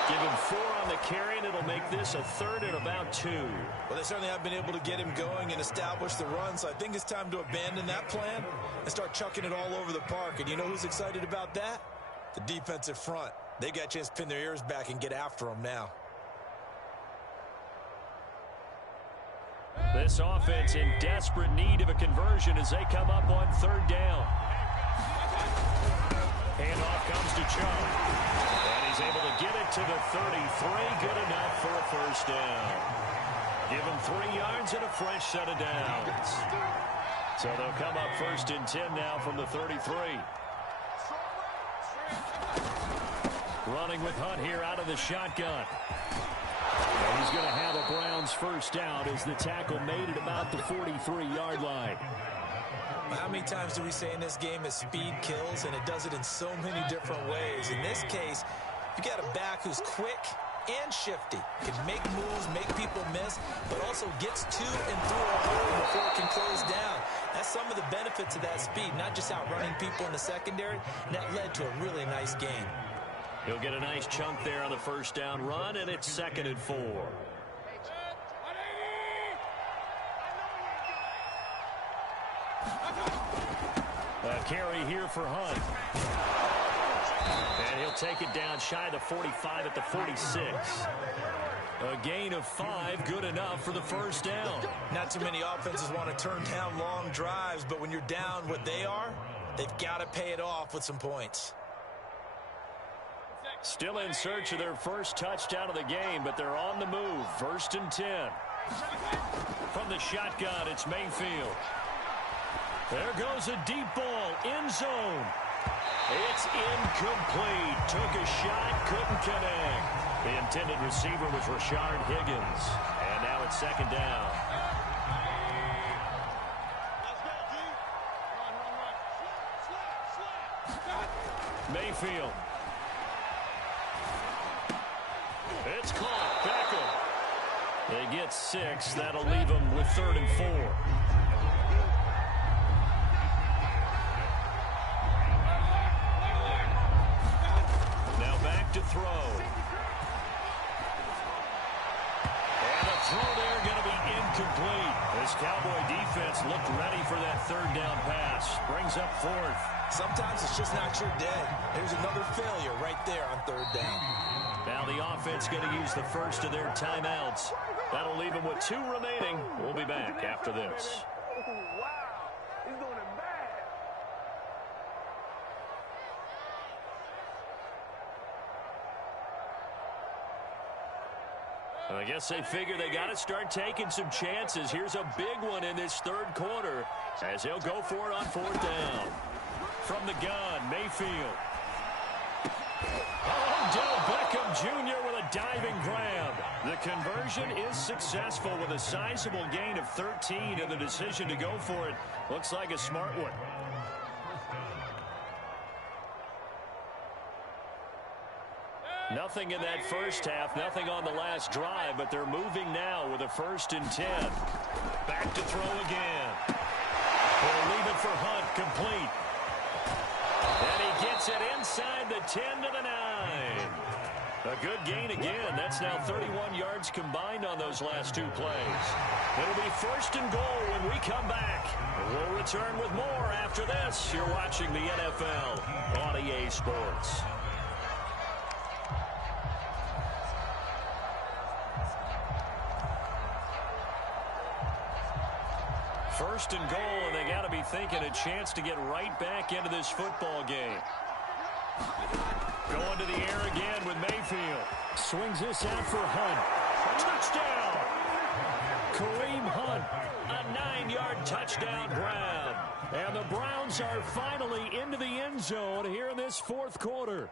Give him 4 on the carry, and it'll make this a 3rd and about 2. Well, they certainly have been able to get him going and establish the run, so I think it's time to abandon that plan and start chucking it all over the park. And you know who's excited about that? The defensive front. They got a chance to pin their ears back and get after him now. This offense in desperate need of a conversion as they come up on 3rd down. Handoff comes to Chubb. And he's able to get it to the 33. Good enough for a 1st down. Give him 3 yards and a fresh set of downs. So they'll come up 1st and 10 now from the 33. Running with Hunt here out of the shotgun. And he's going to have a Browns 1st down as the tackle made it about the 43-yard line. How many times do we say in this game that speed kills, and it does it in so many different ways? In this case, you got a back who's quick and shifty, can make moves, make people miss, but also gets to and through a hole before it can close down. That's some of the benefits of that speed, not just outrunning people in the secondary, and that led to a really nice game. He'll get a nice chunk there on the 1st down run, and it's 2nd and 4. A carry here for Hunt. And he'll take it down shy of the 45 at the 46. A gain of 5, good enough for the 1st down. Not too many offenses want to turn down long drives, but when you're down what they are, they've got to pay it off with some points. Still in search of their 1st touchdown of the game, but they're on the move. 1st and 10. From the shotgun, it's Mayfield. There goes a deep ball, end zone. It's incomplete. Took a shot, couldn't connect. The intended receiver was Rashard Higgins. And now it's 2nd down. Mayfield. It's caught. Beckham. They get 6. That'll leave them with 3rd and 4. Now back to throw. And a throw there going to be incomplete. This Cowboy defense looked ready for that 3rd down pass. Brings up 4th. Sometimes it's just not your day. There's another failure right there on 3rd down. Now the offense going to use the 1st of their timeouts. That'll leave them with 2 remaining. We'll be back after this. I guess they figure they got to start taking some chances. Here's a big one in this 3rd quarter as he'll go for it on 4th down. From the gun, Mayfield. Odell Beckham Jr. with a diving grab. The conversion is successful with a sizable gain of 13, and the decision to go for it looks like a smart one. Nothing in that 1st half, nothing on the last drive, but they're moving now with a 1st and 10. Back to throw again. They'll leave it for Hunt, complete. And he gets it inside the 10 to the 9. A good gain again. That's now 31 yards combined on those last 2 plays. It'll be 1st and goal when we come back. We'll return with more after this. You're watching the NFL on EA Sports. First and goal, and they got to be thinking a chance to get right back into this football game. Going to the air again with Mayfield. Swings this out for Hunt. Touchdown! Kareem Hunt, a 9-yard touchdown grab. And the Browns are finally into the end zone here in this 4th quarter.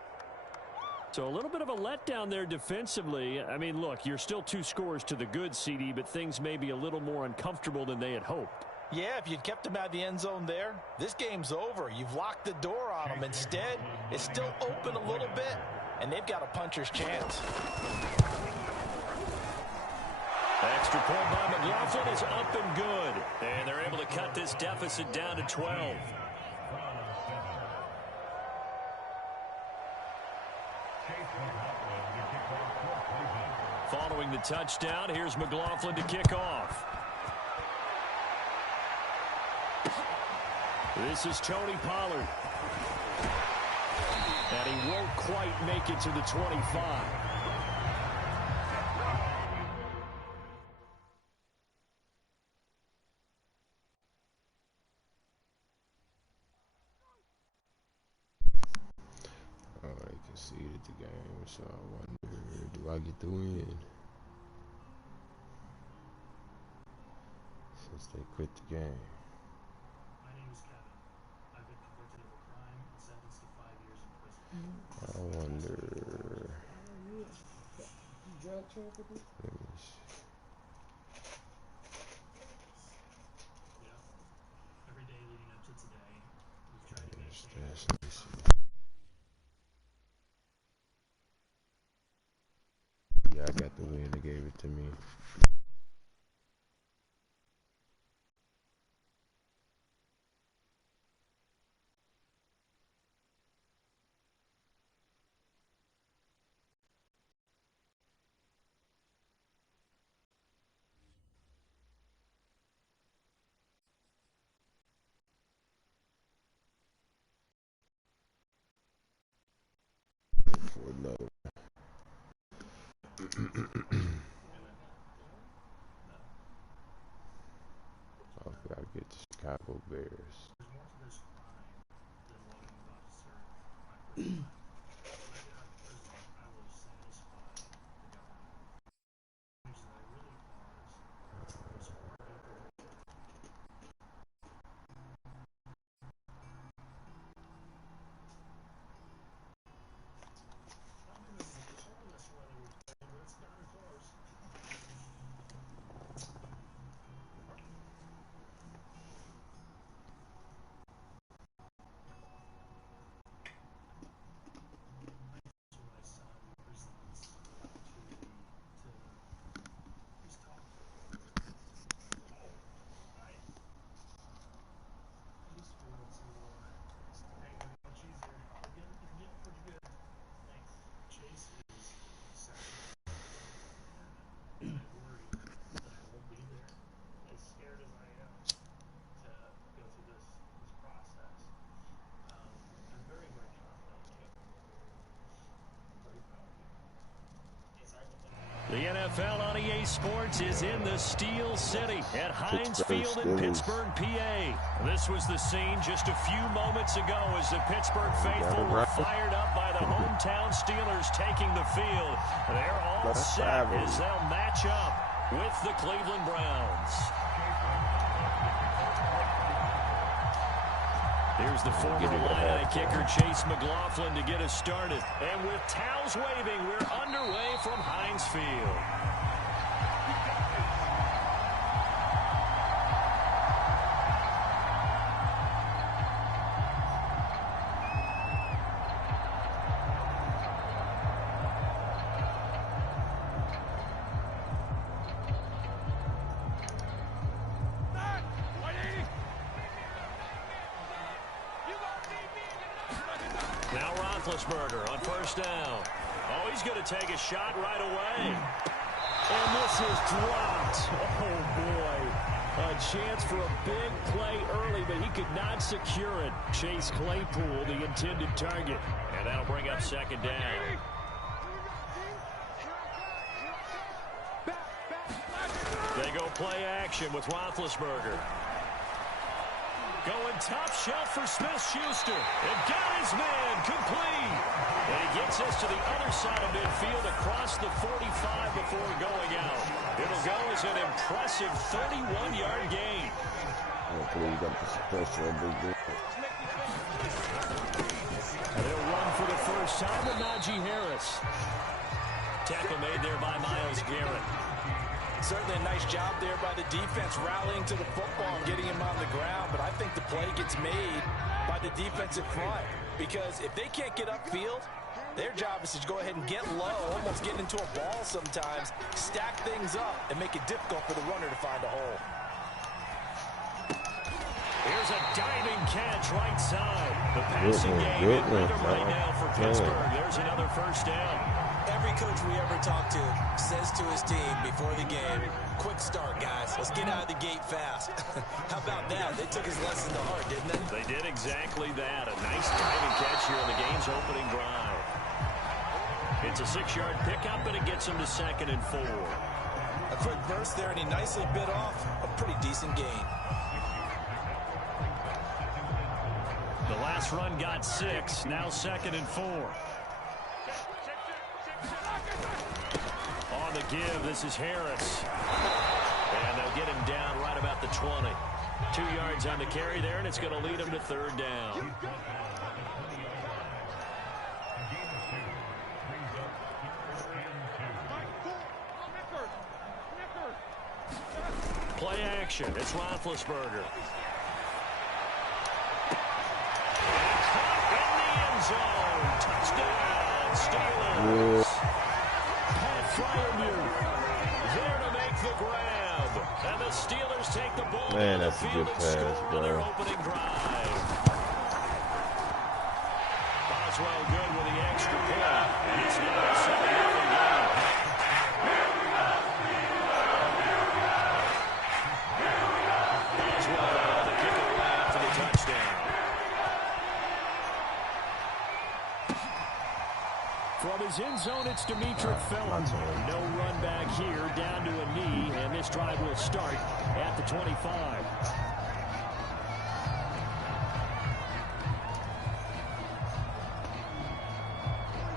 So a little bit of a letdown there defensively. I mean, look, you're still 2 scores to the good, CD, but things may be a little more uncomfortable than they had hoped. Yeah, if you'd kept them out of the end zone there, this game's over. You've locked the door on them. Instead, it's still open a little bit, and they've got a puncher's chance. Extra point by McLaughlin is up and good. And they're able to cut this deficit down to 12. Following the touchdown, here's McLaughlin to kick off. This is Tony Pollard. And he won't quite make it to the 25. They conceded the game, so I wonder, do I get the win? Since they quit the game. My name is Kevin. I've been convicted of a crime and sentenced to 5 years in prison. I wonder. Drug trafficking? Let me see. Yeah. Every day leading up to today, we've tried to make Let me see. Yeah, I got the win. They gave it to me. For another. Hopefully I get the Chicago Bears. There's more to this crime than what I'm about to serve my first time. When I got out of prison, I was satisfied with the government. The damage that I really caused was hard people. This is a careless weather we're playing, but it's darn close. The NFL on EA Sports is in the Steel City at Heinz Field in Pittsburgh, PA. This was the scene just a few moments ago as the Pittsburgh faithful were fired up by the hometown Steelers taking the field. They're all set as they'll match up with the Cleveland Browns. Here's the former Illini kicker Chase McLaughlin to get us started. And with towels waving, we're underway from Heinz Field. Now Roethlisberger on first down. Oh, he's going to take a shot right away. And this is dropped. Oh, boy. A chance for a big play early, but he could not secure it. Chase Claypool, the intended target. And that'll bring up second down. They go play action with Roethlisberger. Going top shelf for Smith-Schuster. And got his man complete. And he gets us to the other side of midfield across the 45 before going out. It'll go as an impressive 31-yard gain. Hopefully you got the pressure on Big Ben. They'll run for the first time with Najee Harris. Tackle made there by Myles Garrett. Certainly a nice job there by the defense rallying to the football and getting him on the ground, but I think the play gets made by the defensive front because if they can't get upfield, their job is to go ahead and get low, almost get into a ball sometimes, stack things up, and make it difficult for the runner to find a hole. Here's a diving catch right side. The passing game in rhythm right now for Pittsburgh. There's another first down. Every coach we ever talk to says to his team before the game, quick start, guys. Let's get out of the gate fast. How about that? They took his lesson to heart, didn't they? They did exactly that. A nice diving catch here on the game's opening drive. It's a 6-yard pickup, and it gets him to 2nd and 4. A quick burst there, and he nicely bit off a pretty decent gain. The last run got 6. Now 2nd and 4. On the give, this is Harris. And they'll get him down right about the 20. 2 yards on the carry there, and it's going to lead him to 3rd down. Play action. It's Roethlisberger. Zone. Touchdown, Steelers. Pat Fryermuth there to make the grab. And the Steelers take the ball. Man, that's a good pass, on their bro. opening drive. Boswell good with the extra point. And it's now a 7-0 game. Boswell the kick away after the touchdown. From his end zone, it's Demetric Felton. No run back here, down to a knee, and this drive will start at the 25.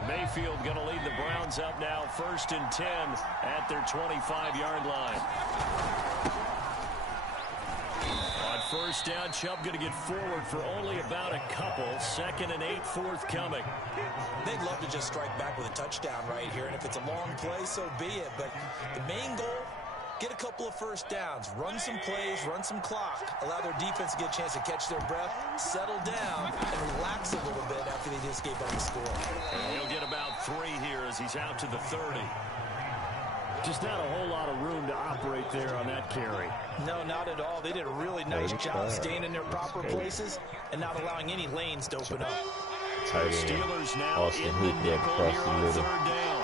Mayfield going to lead the Browns up now, 1st and 10 at their 25-yard line. On 1st down, Chubb going to get forward for only about a couple. 2nd and 8 forthcoming. They'd love to just strike back with a touchdown right here, and if it's a long play, so be it. But the main goal, get a couple of 1st downs, run some plays, run some clock, allow their defense to get a chance to catch their breath, settle down, and relax a little bit after they just gave up the score. And he'll get about 3 here as he's out to the 30. Just not a whole lot of room to operate there on that carry. No, not at all. They did a really nice job staying in their proper places and not allowing any lanes to open up. Tight end. Steelers now Austin in the Hooper nickel across here the on middle. 3rd down.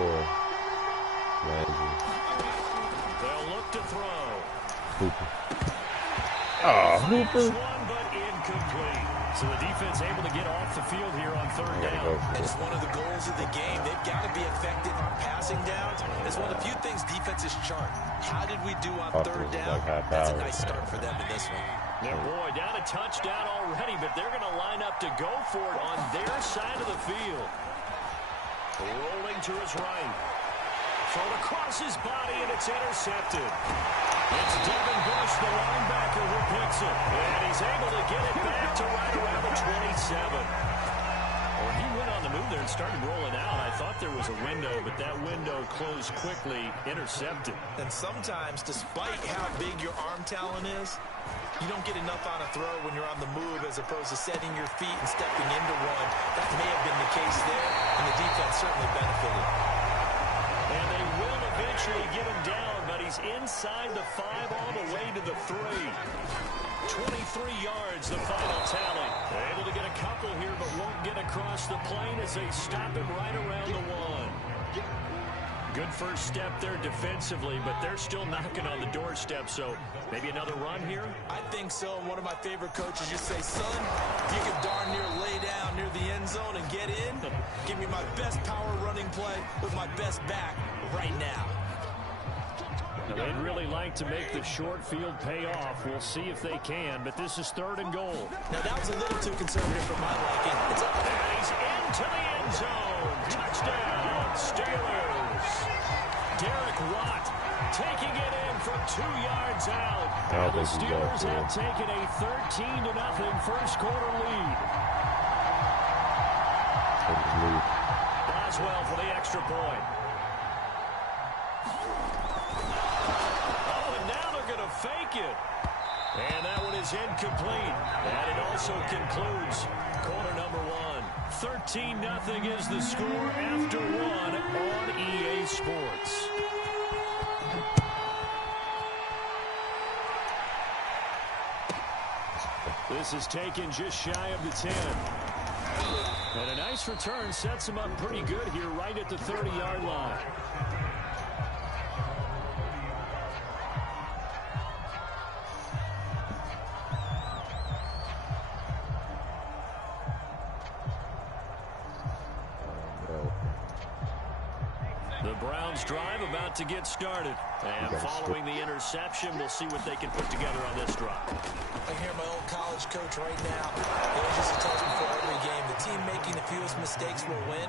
Or Landry. They'll look to throw. Hooper. Oh, Hooper. One, but incomplete. So the defense able to get off the field here on 3rd down. It's one of the goals of the game. They've got to be effective on passing downs. It's one of the few things defenses chart. How did we do on 3rd down? That's a nice start for them in this one. Yeah, boy, down a touchdown already, but they're going to line up to go for it on their side of the field. Rolling to his right. Thrown across his body, and it's intercepted. It's Devin Bush, the linebacker, who picks it. And he's able to get it back to right around the 27. Well, he went on the move there and started rolling out. I thought there was a window, but that window closed quickly, intercepted. And sometimes, despite how big your arm talent is, you don't get enough on a throw when you're on the move as opposed to setting your feet and stepping into one. That may have been the case there, and the defense certainly benefited. And they will eventually get him down, but he's inside the 5 all the way to the 3. 23 yards, the final tally. They're able to get a couple here, but won't get across the plane as they stop him right around the 1. Good first step there defensively, but they're still knocking on the doorstep, so maybe another run here? I think so, and one of my favorite coaches just say, son, if you can darn near lay down near the end zone and get in, give me my best power running play with my best back right now. Now, they'd really like to make the short field pay off. We'll see if they can, but this is 3rd and goal. Now, that was a little too conservative for my liking. It's up. And he's into the end zone. Touchdown, Steelers. Derek Watt taking it in from 2 yards out. And the Steelers have taken a 13-0 first quarter lead. Boswell for the extra point. Oh, and now they're going to fake it. And that one is incomplete. And it also concludes quarter number 1. 13-0 is the score after 1 on EA Sports. This is taken just shy of the 10. And a nice return sets him up pretty good here right at the 30-yard line. The Browns drive about to get started. And following the interception, we'll see what they can put together on this drive. I hear my old college coach right now. He always used to tell us before every game, the team making the fewest mistakes will win.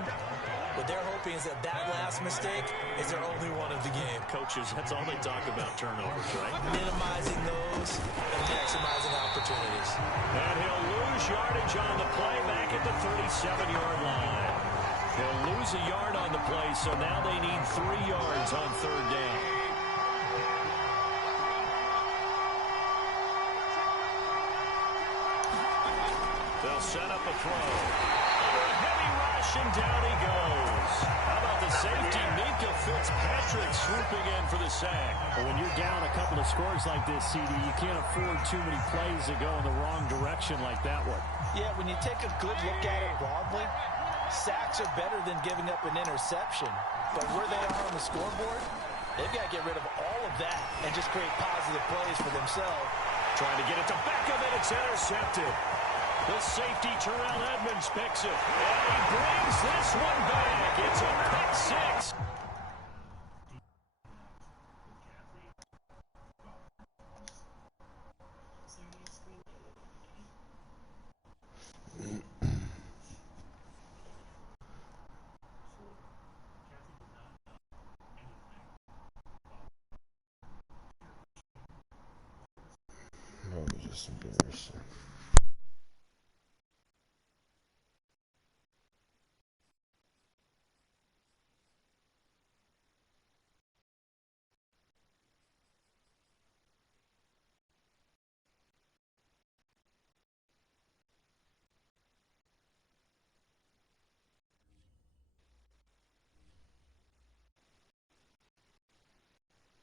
What they're hoping is that last mistake is their only one of the game. Coaches, that's all they talk about, turnovers, right? Minimizing those and maximizing opportunities. And he'll lose yardage on the play back at the 37-yard line. He'll lose a yard on the play, so now they need 3 yards on third down. They'll set up a throw. Under a heavy rush, and down he goes. How about the safety, Minka Fitzpatrick, swooping in for the sack? Well, when you're down a couple of scores like this, CD, you can't afford too many plays that go in the wrong direction like that one. Yeah, when you take a good look at it broadly, sacks are better than giving up an interception. But where they are on the scoreboard, they've got to get rid of all of that and just create positive plays for themselves. Trying to get it to Beckham, and it's intercepted. The safety, Terrell Edmonds, picks it. And he brings this one back. It's a pick six. That was just embarrassing.